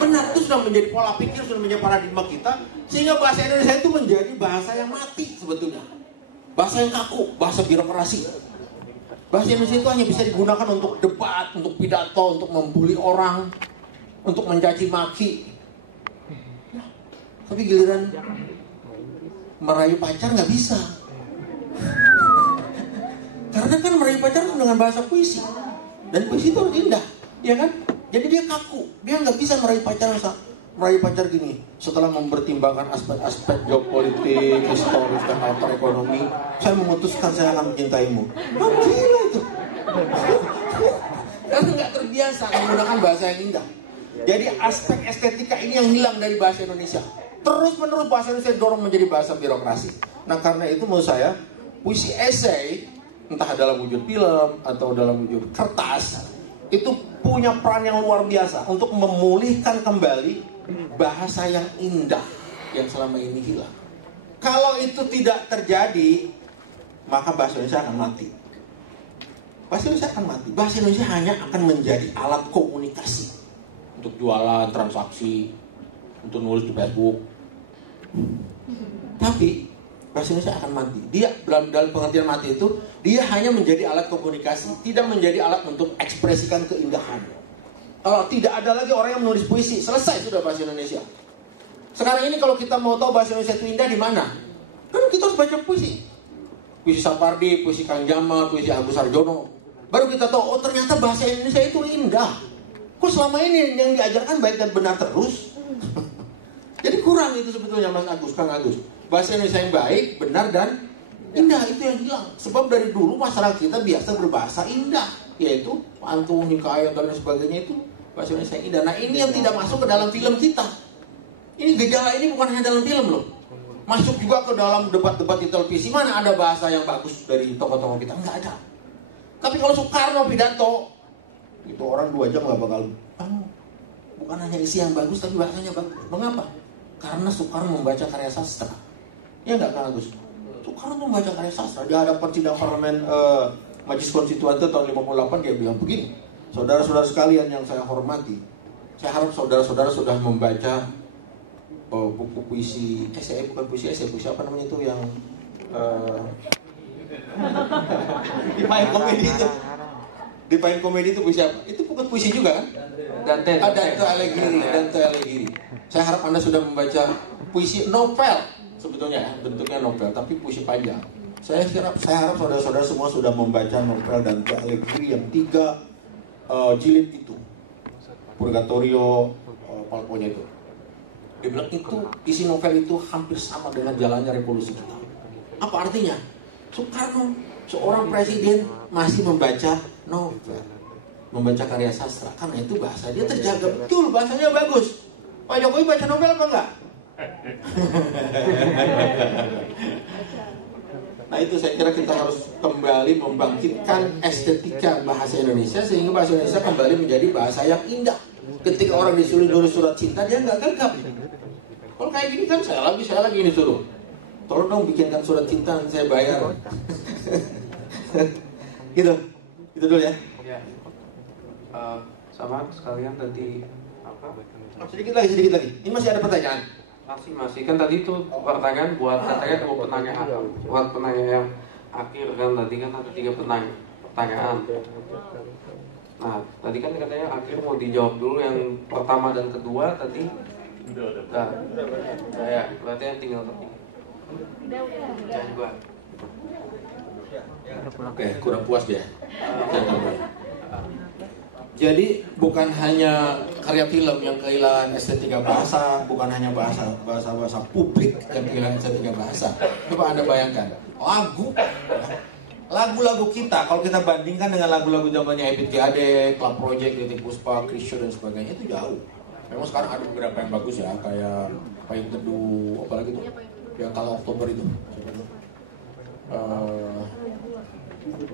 benar. Itu sudah menjadi pola pikir, sudah menjadi paradigma kita, sehingga bahasa Indonesia itu menjadi bahasa yang mati sebetulnya. Bahasa yang kaku, bahasa birokrasi. Bahasa Indonesia itu hanya bisa digunakan untuk debat, untuk pidato, untuk membuli orang, untuk mencaci maki. Tapi giliran merayu pacar nggak bisa. Karena kan meraih pacar dengan bahasa puisi. Dan puisi itu indah, ya kan? Jadi dia kaku, dia nggak bisa meraih pacar gini. Setelah mempertimbangkan aspek-aspek geopolitik, historis, dan alter ekonomi, saya memutuskan saya akan mencintaimu. Oh, gila itu. Karena nggak terbiasa menggunakan bahasa yang indah. Jadi aspek estetika ini yang hilang dari bahasa Indonesia. Terus-menerus bahasa Indonesia dorong menjadi bahasa birokrasi. Nah karena itu menurut saya, puisi esai, entah dalam wujud film atau dalam wujud kertas, itu punya peran yang luar biasa untuk memulihkan kembali bahasa yang indah yang selama ini hilang. Kalau itu tidak terjadi, maka bahasa Indonesia akan mati. Bahasa Indonesia akan mati. Bahasa Indonesia hanya akan menjadi alat komunikasi untuk jualan, transaksi, untuk nulis di Facebook. Tapi bahasa Indonesia akan mati. Dia dalam pengertian mati itu, dia hanya menjadi alat komunikasi, tidak menjadi alat untuk ekspresikan keindahan. Kalau tidak ada lagi orang yang menulis puisi, selesai sudah bahasa Indonesia. Sekarang ini kalau kita mau tahu bahasa Indonesia itu indah di mana? Kan kita harus baca puisi. Puisi Sapardi, puisi Kang Jamal, puisi Agus Sarjono. Baru kita tahu, oh ternyata bahasa Indonesia itu indah. Kok selama ini yang diajarkan baik dan benar terus? Jadi kurang itu sebetulnya Mas Agus, Kang Agus. Bahasa Indonesia yang baik, benar dan indah itu yang hilang. Sebab dari dulu masyarakat kita biasa berbahasa indah, yaitu pantun, hikayat dan lain sebagainya itu bahasa Indonesia yang indah. Nah ini yang tidak masuk ke dalam film kita. Ini gejala ini bukan hanya dalam film loh. Masuk juga ke dalam debat-debat di televisi. Mana ada bahasa yang bagus dari tokoh-tokoh kita? Enggak ada. Tapi kalau Soekarno pidato, itu orang 2 jam gak bakal bukan hanya isi yang bagus, tapi bahasanya bagus. Mengapa? Karena Soekarno membaca karya sastra. Ya enggak Kang Agus? Soekarno membaca karya sastra. Di hadapan sidang parlemen Majelis Konstituante tahun 58 dia bilang begini, saudara-saudara sekalian yang saya hormati, saya harap saudara-saudara sudah membaca buku puisi esai, bukan puisi esai, puisi apa namanya itu yang di Pahing Komedi itu. Di Pahing Komedi itu puisi apa? Itu bukan puisi juga kan? Dante Alighieri. Saya harap Anda sudah membaca puisi novel sebetulnya ya, bentuknya novel tapi puisi panjang. Saya harap saudara-saudara semua sudah membaca novel Dante Alighieri yang 3 jilid itu. Purgatorio, Falconya itu. Dia bilang itu, isi novel itu hampir sama dengan jalannya revolusi kita. Apa artinya? Soekarno, seorang presiden masih membaca novel, membaca karya sastra. Karena itu bahasa dia terjaga betul, bahasanya bagus. Pak Jokowi baca novel apa enggak? Nah itu saya kira kita harus kembali membangkitkan estetika bahasa Indonesia, sehingga bahasa Indonesia kembali menjadi bahasa yang indah. Ketika orang disuruh nulis surat cinta, dia nggak gagap. Kalau kayak gini kan saya lagi ini suruh, tolong dong bikinkan surat cinta, saya bayar. gitu dulu ya. Sama sekalian tadi apa? Sedikit lagi. Ini masih ada pertanyaan? Masih kan tadi itu pertanyaan buat katanya buat penanya yang akhir kan, tadi kan ada 3 pertanyaan. Nah tadi kan katanya akhir mau dijawab dulu yang pertama dan kedua tadi. Udah ya, berarti yang tinggal ketiga. Oke, kurang puas dia. Jadi bukan hanya karya film yang kehilangan estetika bahasa, bukan hanya bahasa publik yang kehilangan estetika bahasa. Coba Anda bayangkan, lagu-lagu kita, kalau kita bandingkan dengan lagu-lagu zamannya Ebit G. Ade, Club Project, Titik Puspa, Krisyo dan sebagainya, itu jauh. Memang sekarang ada beberapa yang bagus ya, kayak Payung Teduh, apalagi itu, yang Kala Oktober itu.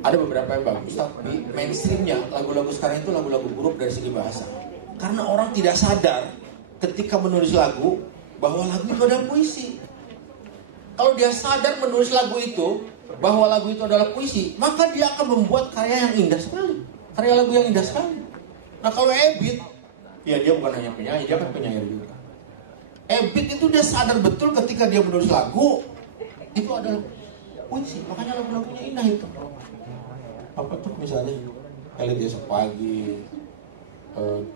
Ada beberapa yang bagus, tapi mainstreamnya lagu-lagu sekarang itu lagu-lagu buruk dari segi bahasa. Karena orang tidak sadar ketika menulis lagu bahwa lagu itu adalah puisi. Kalau dia sadar menulis lagu itu bahwa lagu itu adalah puisi, maka dia akan membuat karya yang indah sekali, karya lagu yang indah sekali. Nah kalau Ebit, ya dia bukan hanya penyanyi, dia kan penyair juga. Ebit itu dia sadar betul ketika dia menulis lagu itu adalah puisi, makanya lagu-lagunya indah itu. Apa tuh misalnya Elit Esok Pagi,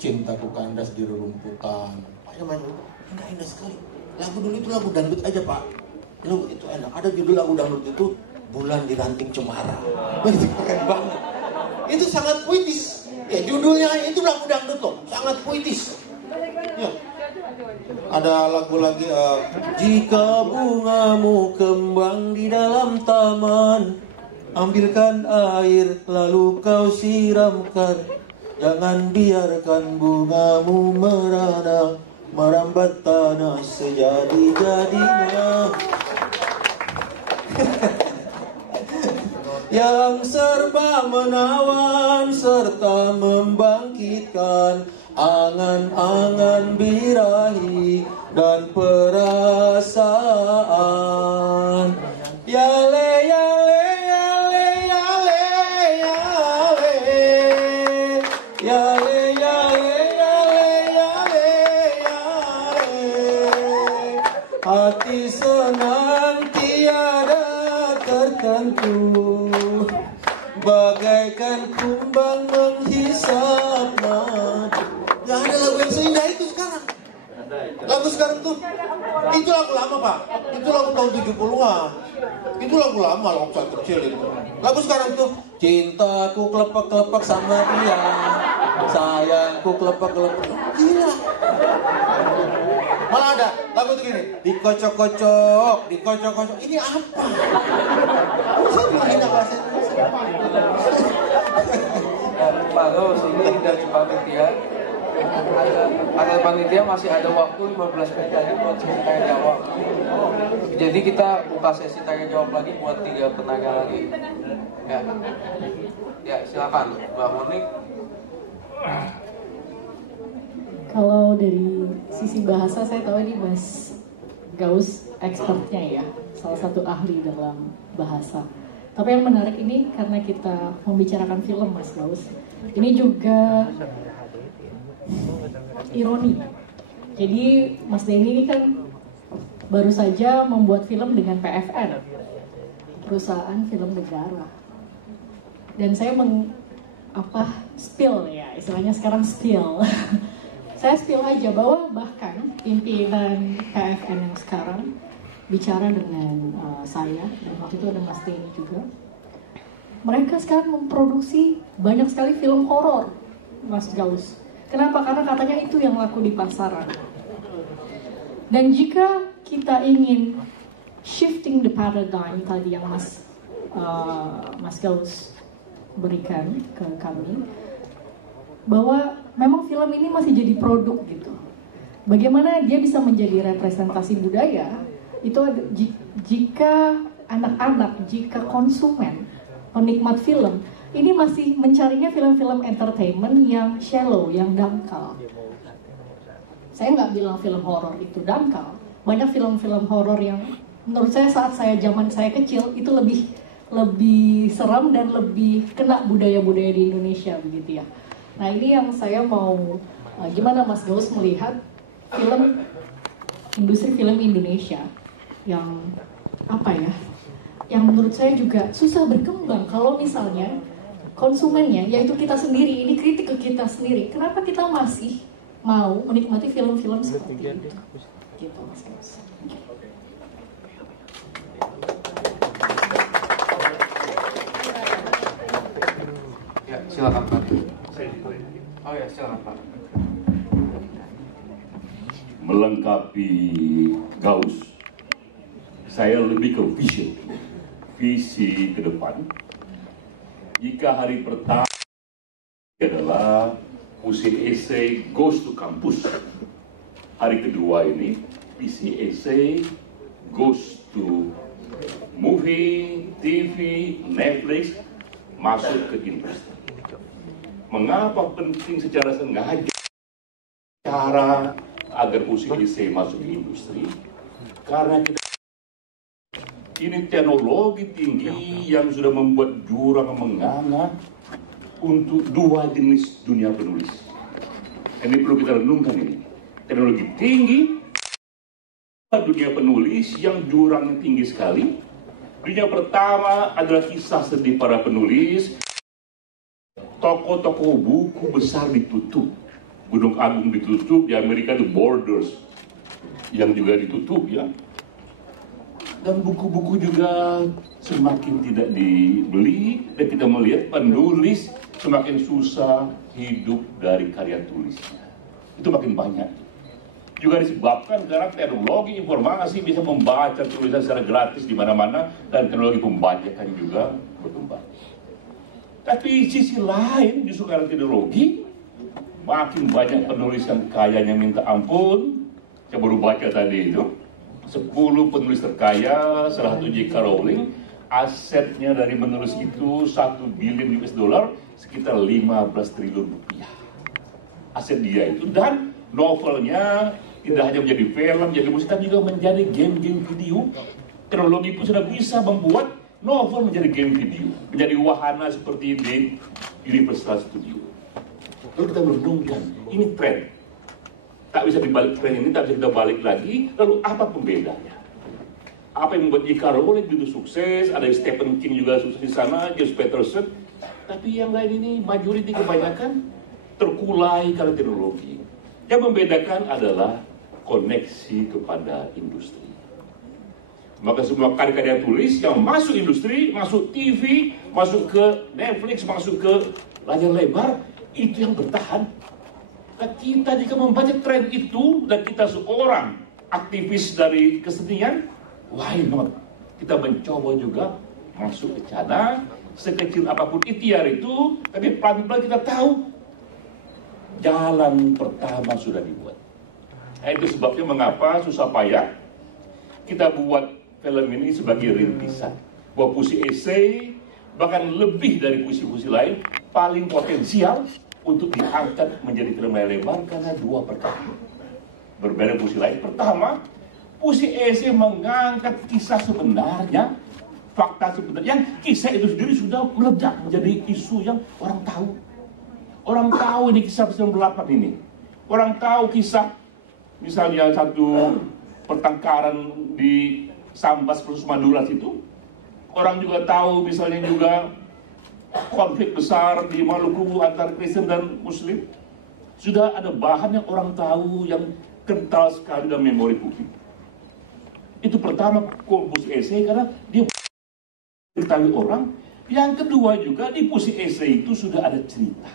Cintaku Kandas di Rerumputan, indah sekali. Lagu dulu itu lagu dangdut aja Pak, lagu itu enak. Ada judul lagu dangdut itu Bulan di Ranting Cemara. Itu keren banget. Itu sangat puitis. Ya judulnya itu lagu dangdut loh, sangat puitis. Ya. Ada lagu lagi jika bungamu kembang di dalam taman, ambilkan air lalu kau siramkan, jangan biarkan bungamu merana merambat tanah sejadi-jadinya. Yang serba menawan serta membangkitkan angan-angan birahi dan perasaan. Yale yale yale yale yale yale yale yale yale yale. Hati senang tiada tertentu, bagaikan kumbang menghisap madu. Gak ada lagu yang seindah itu sekarang. Lagu sekarang tuh, itu lagu lama Pak. Itu lagu tahun 70-an. Itu lagu lama, lagu saya kecil itu. Lagu sekarang tuh, cintaku kelepek-kelepek sama dia, sayangku kelepek-kelepek. Gila. Malah ada lagu tuh gini, dikocok-kocok, dikocok-kocok. Ini apa? Saya menghina bahasa Indonesia. Pak Gaus, ini dari panitia. Ada panitia masih ada waktu 15 menit lagi buat sesi tanya jawab. Jadi kita buka sesi tanya jawab lagi buat 3 penanya lagi. Ya silakan Mbak Monik. Kalau dari sisi bahasa saya tahu ini Mas Gaus expertnya ya, salah satu ahli dalam bahasa. Tapi yang menarik ini karena kita membicarakan film Mas Gaus, ini juga ironi. Jadi Mas Denny ini kan baru saja membuat film dengan PFN, perusahaan film negara. Dan saya spill ya, istilahnya sekarang spill. Saya spill aja bahwa bahkan pimpinan PFN yang sekarang bicara dengan saya, dan waktu itu ada Mas Denny juga. Mereka sekarang memproduksi banyak sekali film horor, Mas Gaus. Kenapa? Karena katanya itu yang laku di pasaran. Dan jika kita ingin shifting the paradigm tadi yang Mas Gaus berikan ke kami, bahwa memang film ini masih jadi produk gitu. Bagaimana dia bisa menjadi representasi budaya, itu jika anak-anak, jika konsumen, penikmat film, ini masih mencarinya film-film entertainment yang shallow, yang dangkal. Saya nggak bilang film horor itu dangkal. Banyak film-film horor yang menurut saya saat zaman saya kecil itu lebih seram dan lebih kena budaya-budaya di Indonesia begitu ya. Nah ini yang saya mau, gimana Mas Gaus melihat industri film Indonesia yang yang menurut saya juga susah berkembang kalau misalnya konsumennya, yaitu kita sendiri, ini kritik ke kita sendiri. Kenapa kita masih mau menikmati film-film seperti itu? Gitu Mas Gaus. Ya silakan Pak. Oh ya, silakan Pak. Melengkapi Gaus, saya lebih ke visi ke depan. Jika hari pertama adalah puisi esai goes to kampus, hari kedua ini puisi esai goes to movie, TV, Netflix, masuk ke industri. Mengapa penting secara sengaja cara agar musik esai masuk ke industri? Karena ini teknologi tinggi yang sudah membuat jurang menganga untuk dua jenis dunia penulis. Ini perlu kita renungkan ini. Teknologi tinggi, dunia penulis yang jurangnya tinggi sekali. Dunia pertama adalah kisah sedih para penulis. Toko-toko buku besar ditutup, Gunung Agung ditutup, di Amerika itu Borders yang juga ditutup ya. Dan buku-buku juga semakin tidak dibeli, dan kita melihat penulis semakin susah hidup dari karya tulisnya. Itu makin banyak. Juga disebabkan karena teknologi informasi bisa membaca tulisan secara gratis di mana-mana, dan teknologi pembajakan juga berkembang. Tapi sisi lain justru karena teknologi, makin banyak penulis yang kayanya minta ampun. Saya baru baca tadi itu, 10 penulis terkaya, salah satu J.K. Rowling, asetnya dari menulis itu 1 billion US dollar, sekitar 15 triliun rupiah. Aset dia itu, dan novelnya tidak hanya menjadi film, menjadi musik, tapi juga menjadi game-game video. Teknologi pun sudah bisa membuat novel menjadi game video, menjadi wahana seperti di Universal Studio. Lalu kita merenungkan, ini tren. Tak bisa dibalik tren ini, tak bisa kita balik lagi. Lalu apa pembedanya? Apa yang membuat J.K. Rowling begitu sukses? Ada Stephen King juga sukses di sana, James Patterson. Tapi yang lain ini majority kebanyakan terkulai karena teknologi. Yang membedakan adalah koneksi kepada industri. Maka semua karya-karya tulis yang masuk industri, masuk TV, masuk ke Netflix, masuk ke layar lebar, itu yang bertahan. Nah, kita jika membaca tren itu, dan kita seorang aktivis dari kesenian, why not? Kita mencoba juga masuk ke sana, sekecil apapun ikhtiar itu, tapi pelan-pelan kita tahu jalan pertama sudah dibuat. Nah, itu sebabnya mengapa susah payah kita buat film ini sebagai rintisan. Bahwa puisi esai, bahkan lebih dari puisi-puisi lain, paling potensial untuk diangkat menjadi film layar lebar karena 2 perkara. Berbeda puisi lain. Pertama, puisi esai mengangkat kisah sebenarnya, fakta sebenarnya. Kisah itu sendiri sudah meledak menjadi isu yang orang tahu. Orang tahu ini kisah 98 ini. Orang tahu kisah misalnya satu pertengkaran di Sambas versus Madura itu. Orang juga tahu misalnya juga konflik besar di Maluku antara Kristen dan Muslim. Sudah ada bahan yang orang tahu yang kental sekali dalam memori publik. Itu pertama puisi esai karena dia diketahui orang. Yang kedua juga di puisi esai itu sudah ada cerita.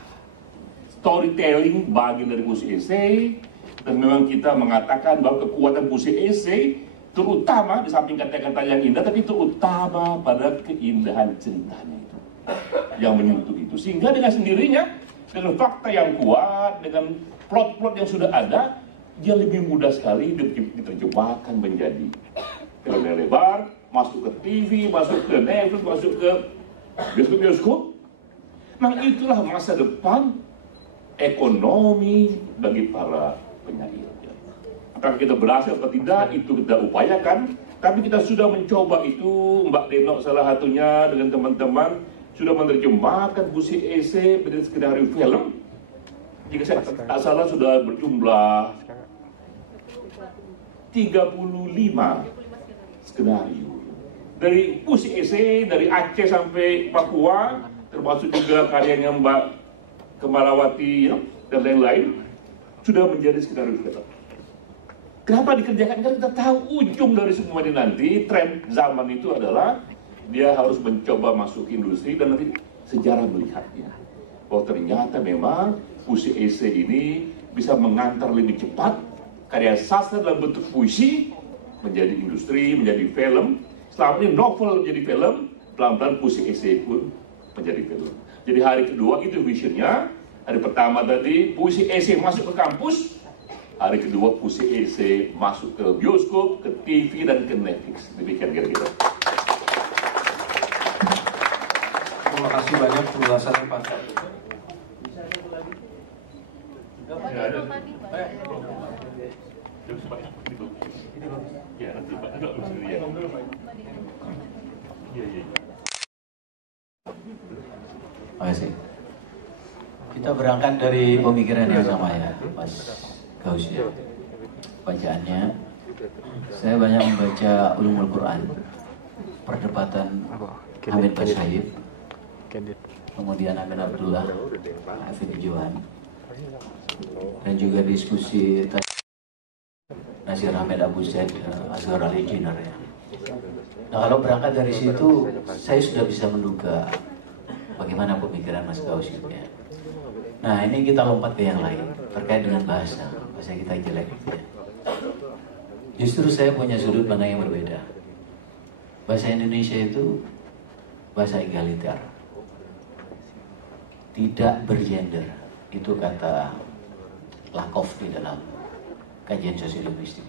Storytelling bagian dari puisi esai, dan memang kita mengatakan bahwa kekuatan puisi esai terutama di samping kata-kata yang indah, tapi terutama pada keindahan ceritanya itu yang menyentuh itu, sehingga dengan sendirinya dengan fakta yang kuat, dengan plot-plot yang sudah ada, dia lebih mudah sekali diterjemahkan menjadi film lebar, masuk ke TV, masuk ke Netflix, masuk ke bioskop. Nah, itulah masa depan ekonomi bagi para penyair. Apakah kita berhasil atau tidak, itu kita upayakan. Tapi kita sudah mencoba itu, Mbak Denok salah satunya dengan teman-teman sudah menerjemahkan puisi esai menjadi skenario film. Jika saya tak salah sudah berjumlah 35 skenario. Dari puisi esai dari Aceh sampai Papua, termasuk juga karyanya Mbak Kemalawati dan lain-lain, sudah menjadi skenario film. Kenapa dikerjakan? Karena kita tahu ujung dari semua ini nanti, tren zaman itu adalah dia harus mencoba masuk industri, dan nanti sejarah melihatnya bahwa ternyata memang puisi esai ini bisa mengantar lebih cepat karya sastra dalam bentuk puisi menjadi industri, menjadi film. Selama ini novel menjadi film, pelan-pelan puisi esai pun menjadi film. Jadi hari kedua itu visionnya. Hari pertama tadi puisi esai masuk ke kampus, hari kedua puisi esai masuk ke bioskop, ke TV, dan ke Netflix. Demikian kira-kira. Terima kasih banyak penjelasannya Pak. Terima kasih. Kita berangkat dari pemikiran yang sama ya, Mas Gaus ya. Bacaannya, saya banyak membaca Ulumul Quran, perdebatan Hamid Basaib, kemudian Amin Abdullah, Hafidh Johan, dan juga diskusi Nasir Ahmed Abu Zaid, Azhar Ali Jinar ya. Nah kalau berangkat dari situ, saya sudah bisa menduga bagaimana pemikiran Mas Gaus itu ya. Nah ini kita lompat ke yang lain terkait dengan bahasa kita jelek gitu ya. Justru saya punya sudut pandang yang berbeda. Bahasa Indonesia itu bahasa egaliter, tidak bergender. Itu kata Lakoff di dalam kajian sosiolinguistik.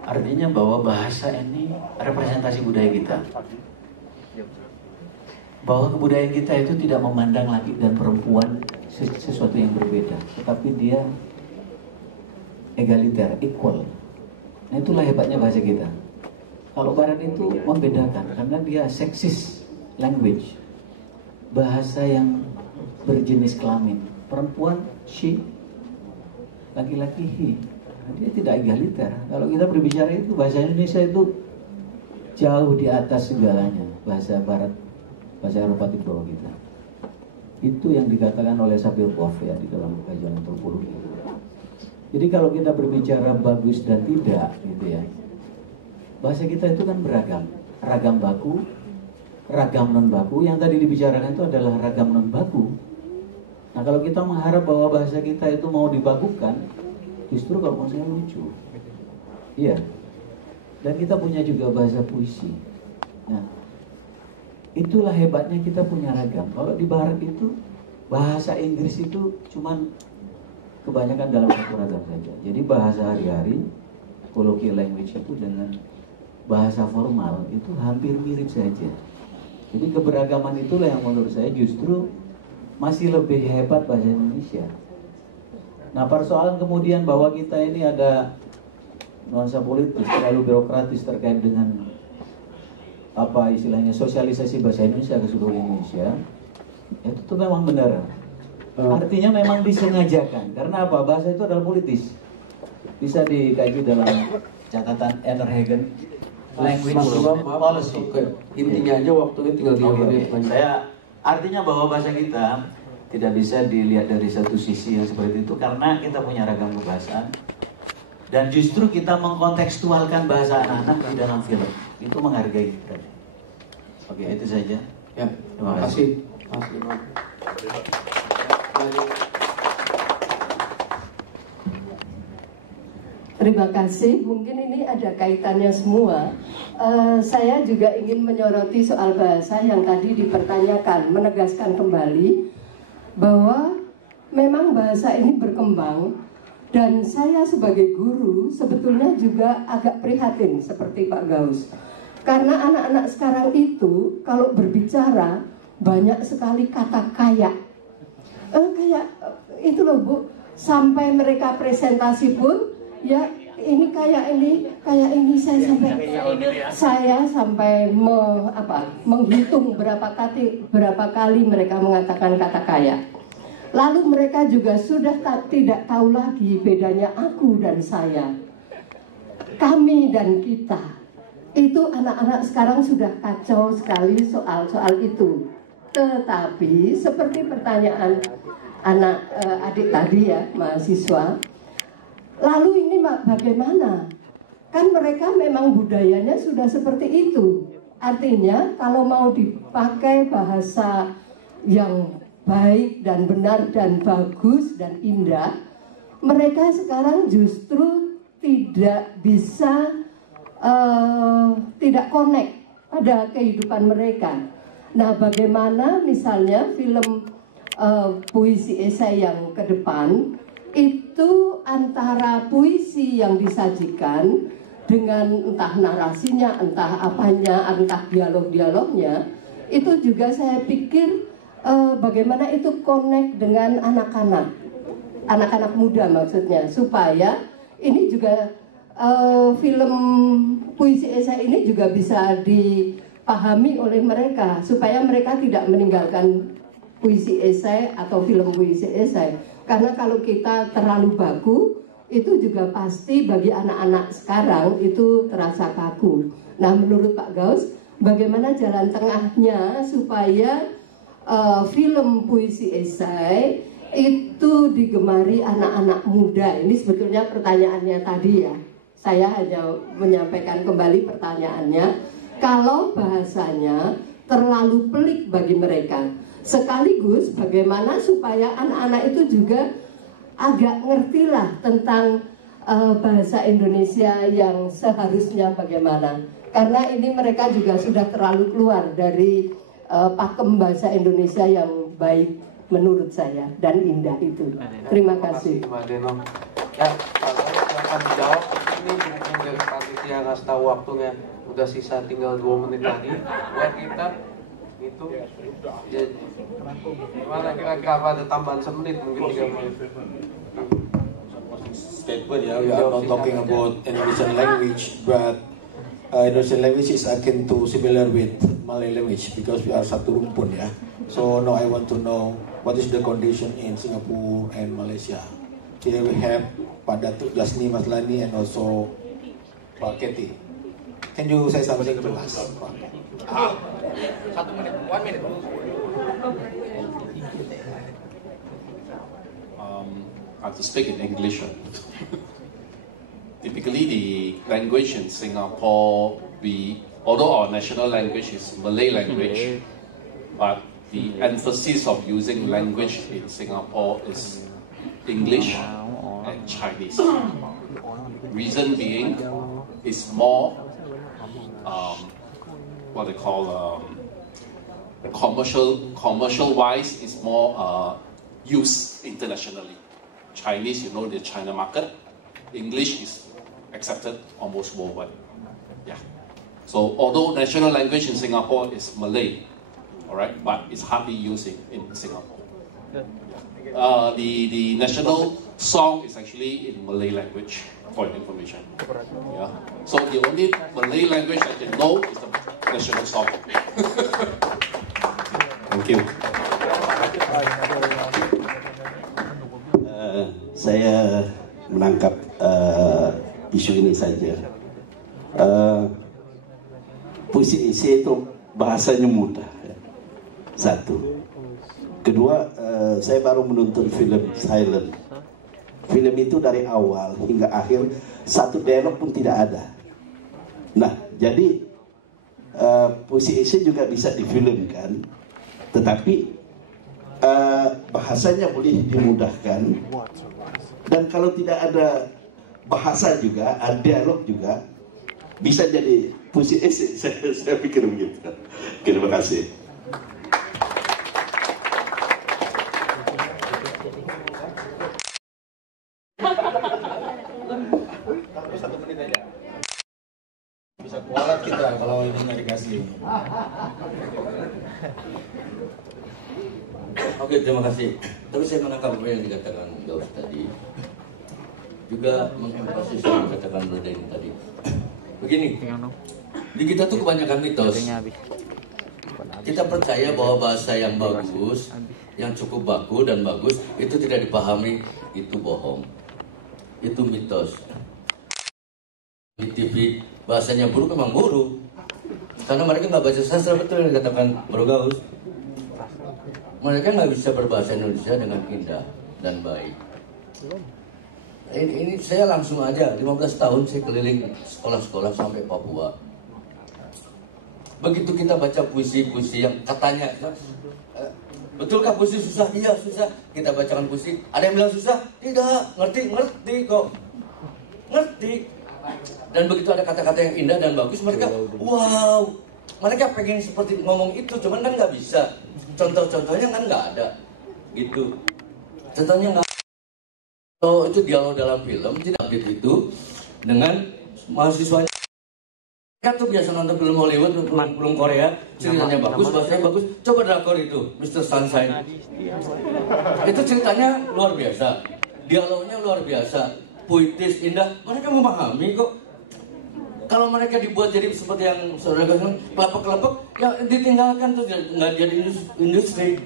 Artinya bahwa bahasa ini representasi budaya kita, bahwa kebudayaan kita itu tidak memandang laki dan perempuan sesuatu yang berbeda, tetapi dia egaliter, equal. Nah itulah hebatnya bahasa kita. Kalau Barat itu membedakan karena dia sexist language, bahasa yang berjenis kelamin, perempuan she, laki-laki he. Nah, dia tidak egaliter. Kalau kita berbicara itu bahasa Indonesia itu jauh di atas segalanya. Bahasa Barat, bahasa Eropa di bawah kita. Itu yang dikatakan oleh Sapir-Whorf ya di dalam kajian antropologi. Jadi kalau kita berbicara bagus dan tidak gitu ya, bahasa kita itu kan beragam, ragam baku, ragam non baku. Yang tadi dibicarakan itu adalah ragam non baku. Nah kalau kita mengharap bahwa bahasa kita itu mau dibakukan, justru kalau menurut saya lucu. Iya. Dan kita punya juga bahasa puisi. Nah, itulah hebatnya kita punya ragam. Kalau di Barat itu bahasa Inggris itu cuman kebanyakan dalam satu ragam saja. Jadi bahasa hari-hari, colloquial language itu dengan bahasa formal itu hampir mirip saja. Jadi keberagaman itulah yang menurut saya justru masih lebih hebat bahasa Indonesia. Nah persoalan kemudian bahwa kita ini ada nuansa politis, terlalu birokratis terkait dengan apa istilahnya sosialisasi bahasa Indonesia ke seluruh Indonesia, itu tuh memang benar. Artinya memang disengajakan. Karena apa? Bahasa itu adalah politis. Bisa dikaji dalam catatan Enerhagen, language policy. Intinya aja waktunya tinggal 3 menit. Saya artinya bahwa bahasa kita tidak bisa dilihat dari satu sisi yang seperti itu karena kita punya ragam kebahasaan dan justru kita mengkontekstualkan bahasa anak-anak di dalam film itu menghargai kita. Oke, itu saja. Ya, terima kasih. Terima kasih. Mungkin ini ada kaitannya semua. Saya juga ingin menyoroti soal bahasa yang tadi dipertanyakan, menegaskan kembali bahwa memang bahasa ini berkembang dan saya sebagai guru sebetulnya juga agak prihatin seperti Pak Gaus. Karena anak-anak sekarang itu kalau berbicara banyak sekali kata kayak. Kayak itu loh Bu, sampai mereka presentasi pun ya ini kayak ini saya sampai menghitung berapa kali mereka mengatakan kata kaya. Lalu mereka juga sudah tidak tahu lagi bedanya aku dan saya, kami dan kita. Itu anak-anak sekarang sudah kacau sekali soal itu. Tetapi seperti pertanyaan anak adik tadi ya, mahasiswa, lalu ini bagaimana? Kan mereka memang budayanya sudah seperti itu. Artinya kalau mau dipakai bahasa yang baik dan benar dan bagus dan indah, mereka sekarang justru tidak bisa tidak connect pada kehidupan mereka. Nah, bagaimana misalnya film puisi esai yang ke depan itu antara puisi yang disajikan dengan entah narasinya, entah apanya, entah dialog-dialognya, itu juga saya pikir bagaimana itu connect dengan anak-anak muda maksudnya, supaya ini juga film puisi esai ini juga bisa dipahami oleh mereka, supaya mereka tidak meninggalkan puisi esai atau film puisi esai. Karena kalau kita terlalu baku, itu juga pasti bagi anak-anak sekarang itu terasa kaku. Nah, menurut Pak Gaus, bagaimana jalan tengahnya supaya film puisi esai itu digemari anak-anak muda? Ini sebetulnya pertanyaannya tadi ya. saya hanya menyampaikan kembali pertanyaannya. Kalau bahasanya terlalu pelik bagi mereka, sekaligus bagaimana supaya anak-anak itu juga agak ngertilah tentang bahasa Indonesia yang seharusnya bagaimana. Karena ini mereka juga sudah terlalu keluar dari pakem bahasa Indonesia yang baik menurut saya dan indah itu. Terima kasih. Mbak Deno. Ya, saya akan dijawab. Ini mungkin dari panitia ngasih tahu waktunya. Udah sisa tinggal 2 menit lagi buat kita itu. Ya, gimana kira-kira ada tambahan semenit mungkin 3 menit. Statement ya, we are not talking about Indonesian language, but Indonesian language is akin to similar with Malay language because we are satu rumpun ya. So now I want to know what is the condition in Singapore and Malaysia. Here we have Pak Datuk Jasni Maslani and also Pak Keti. Can you say something to us? 1 menit, 1 minute. I have to speak in English. Typically, the language in Singapore, although our national language is Malay language, but the emphasis of using language in Singapore is English and Chinese. Reason being, it's more what they call commercial wise, it's more used internationally. Chinese, you know, the China market. English is accepted almost worldwide. Yeah. So although national language in Singapore is Malay, all right, but it's hardly used in Singapore. The national song is actually in Malay language, for your information. Yeah. So the only Malay language I can know is the national song. Thank you. Saya menangkap isu ini saja. Puisi isi itu bahasanya mudah. Satu. Kedua, saya baru menonton film Silent. Film itu dari awal hingga akhir satu dialog pun tidak ada. Nah, jadi puisi isi juga bisa difilmkan, tetapi bahasanya boleh dimudahkan. Dan kalau tidak ada bahasa juga, ada dialog juga, bisa jadi puisi isi. Saya pikir begitu. Terima kasih. Bisa kualat kita kalau ini nggak dikasih. Oke, terima kasih. Tapi saya menangkap apa yang dikatakan Gaus tadi. Juga mengemfasis yang dikatakan Reden tadi. Begini, di kita tuh kebanyakan mitos. Kita percaya bahwa bahasa yang bagus, yang cukup baku dan bagus, itu tidak dipahami, itu bohong. Itu mitos. Di TV, bahasanya buruk memang buruk. Karena mereka nggak baca sastra, betul yang dikatakan Bro Gaus. Mereka nggak bisa berbahasa Indonesia dengan indah dan baik. Ini saya langsung aja, 15 tahun saya keliling sekolah-sekolah sampai Papua. Begitu kita baca puisi-puisi yang katanya, betulkah puisi susah? Iya susah. Kita bacakan puisi, ada yang bilang susah? Tidak, ngerti kok. Ngerti. Dan begitu ada kata-kata yang indah dan bagus, mereka wow. Mereka pengen seperti ngomong itu, cuman kan nggak bisa. Contoh-contohnya kan nggak ada, gitu. Contohnya nggak. So itu dialog dalam film tidak update itu dengan mahasiswanya. Mereka tuh biasa nonton film Hollywood, film Korea, ceritanya bagus, bahasanya bagus. Coba drakor itu, Mr. Sunshine. Itu ceritanya luar biasa, dialognya luar biasa, puitis, indah. Mereka memahami kok. Kalau mereka dibuat jadi seperti yang saudara katakan, kelompok-kelompok, ya ditinggalkan tuh nggak jadi industri.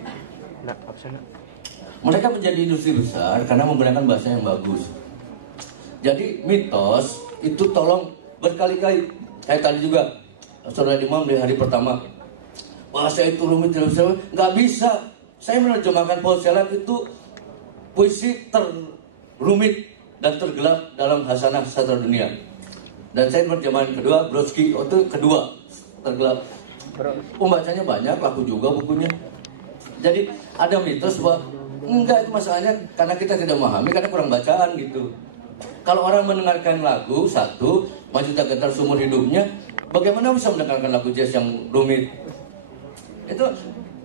Mereka menjadi industri besar karena menggunakan bahasa yang bagus. Jadi mitos itu tolong berkali-kali. Kayak tadi juga saudara Imam di hari pertama, bahasa itu rumit, nggak bisa. Saya menerjemahkan Paul Celan itu puisi terrumit dan tergelap dalam hasanah sastra dunia. Dan saya berjamaah kedua, Brodsky, itu kedua tergelap. Pembacanya banyak, laku juga bukunya. Jadi ada mitos bahwa enggak, itu masalahnya karena kita tidak memahami, karena kurang bacaan gitu. Kalau orang mendengarkan lagu satu, maju tak gentar seumur hidupnya, bagaimana bisa mendengarkan lagu jazz yang rumit? Itu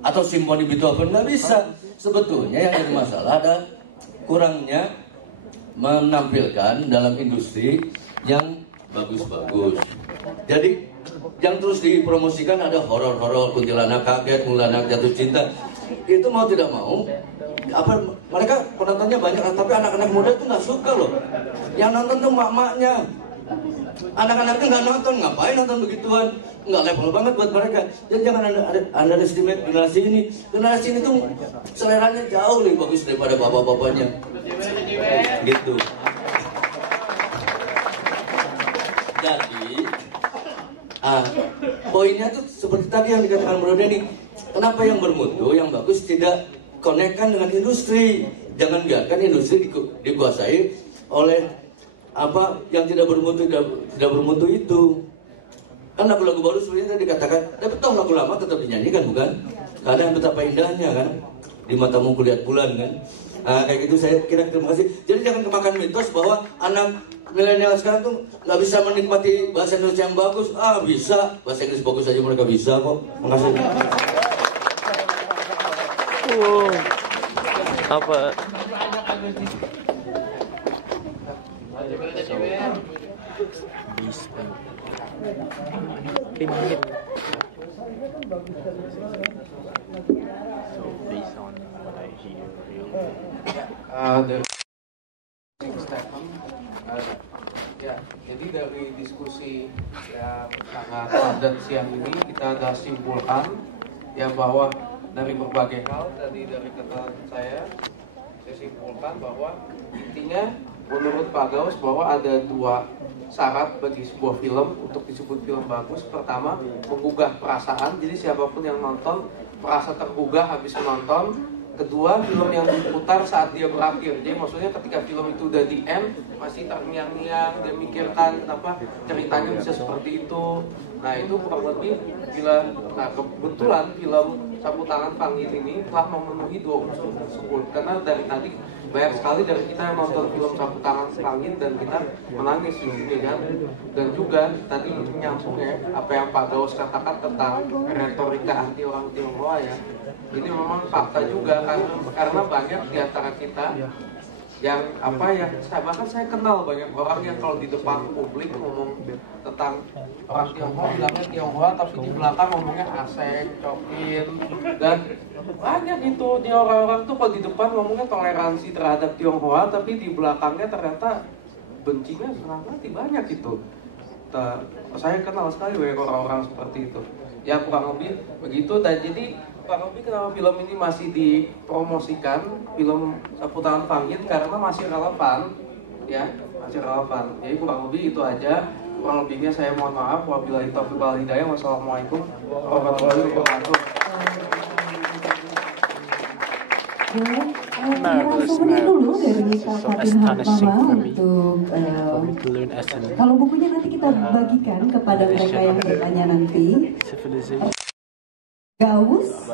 atau simfoni Beethoven, nggak bisa. Sebetulnya yang jadi masalah ada kurangnya menampilkan dalam industri yang bagus-bagus. Jadi yang terus dipromosikan ada horor-horor, kuntilanak kaget, kuntilanak jatuh cinta. Itu mau tidak mau, mereka penontonnya banyak, tapi anak-anak muda itu nggak suka loh. Yang nonton tuh mak-maknya. Anak-anaknya nggak nonton, ngapain nonton begituan? Nggak level banget buat mereka. Dan jangan underestimate generasi ini. Generasi ini tuh seleranya jauh lebih bagus daripada bapak-bapaknya. Gitu. Jadi, poinnya tuh seperti tadi yang dikatakan Bro Denny. Kenapa yang bermutu, yang bagus tidak konekkan dengan industri? Jangan biarkan industri dikuasai oleh apa yang tidak bermutu itu. Kan lagu-lagu baru sebenarnya dikatakan, tapi toh lagu lama tetap dinyanyikan bukan? Karena yang betapa indahnya kan, di matamu kulihat bulan kan. Kayak gitu saya kira. Terima kasih. Jadi jangan kemakan mitos bahwa anak milenial sekarang tuh nggak bisa menikmati bahasa Indonesia yang bagus. Bisa, bahasa Inggris bagus aja mereka bisa kok. Makasih. Apa? Ya, jadi dari diskusi yang sangat padat siang ini kita sudah simpulkan ya bahwa dari berbagai hal tadi dari keterangan saya simpulkan bahwa intinya menurut Pak Gaus bahwa ada dua syarat bagi sebuah film untuk disebut film bagus. Pertama, menggugah perasaan, jadi siapapun yang nonton merasa tergugah habis menonton. Kedua, film yang diputar saat dia berakhir. Jadi maksudnya ketika film itu udah di end, masih terngiang-ngiang, dia mikirkan kenapa ceritanya bisa seperti itu. Nah itu kurang lebih kebetulan film Sapu Tangan Panggil ini telah memenuhi dua unsur tersebut. Karena dari tadi banyak sekali dari kita yang nonton film Sapu Tangan Panggil dan kita menangis di sini kan. Dan juga tadi menyambung ya apa yang Pak Gaus katakan tentang retorika anti orang Tionghoa ya. Ini memang fakta juga karena banyak di antara kita yang bahkan saya kenal banyak orang yang kalau di depan publik ngomong tentang orang Tionghoa bilangnya Tionghoa, tapi di belakang ngomongnya Aseng, Cokin, dan banyak itu di orang-orang tuh kalau di depan ngomongnya toleransi terhadap Tionghoa, tapi di belakangnya ternyata bencinya senang hati banyak itu. Saya kenal sekali banyak orang-orang seperti itu. Ya kurang lebih begitu. Dan jadi kurang lebih kenapa film ini masih dipromosikan, film Sapu Tangan Panggil, karena masih relevan ya, masih relevan. Jadi kurang lebih itu aja. Kurang lebihnya saya mohon maaf. Wabillahi taufiq wal hidayah. Wassalamualaikum warahmatullahi wabarakatuh. Narasumber dulu dari Kak Fatin Hatmama untuk kalau bukunya nanti kita bagikan kepada mereka yang bertanya nanti. Gaus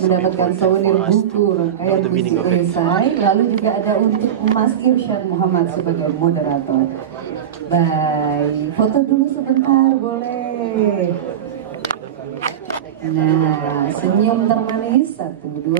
mendapatkan souvenir buku rangkaian puisi esai, lalu juga ada untuk Mas Irsyad Muhammad sebagai moderator. Baik, foto dulu sebentar boleh. Nah, senyum termanis 1, 2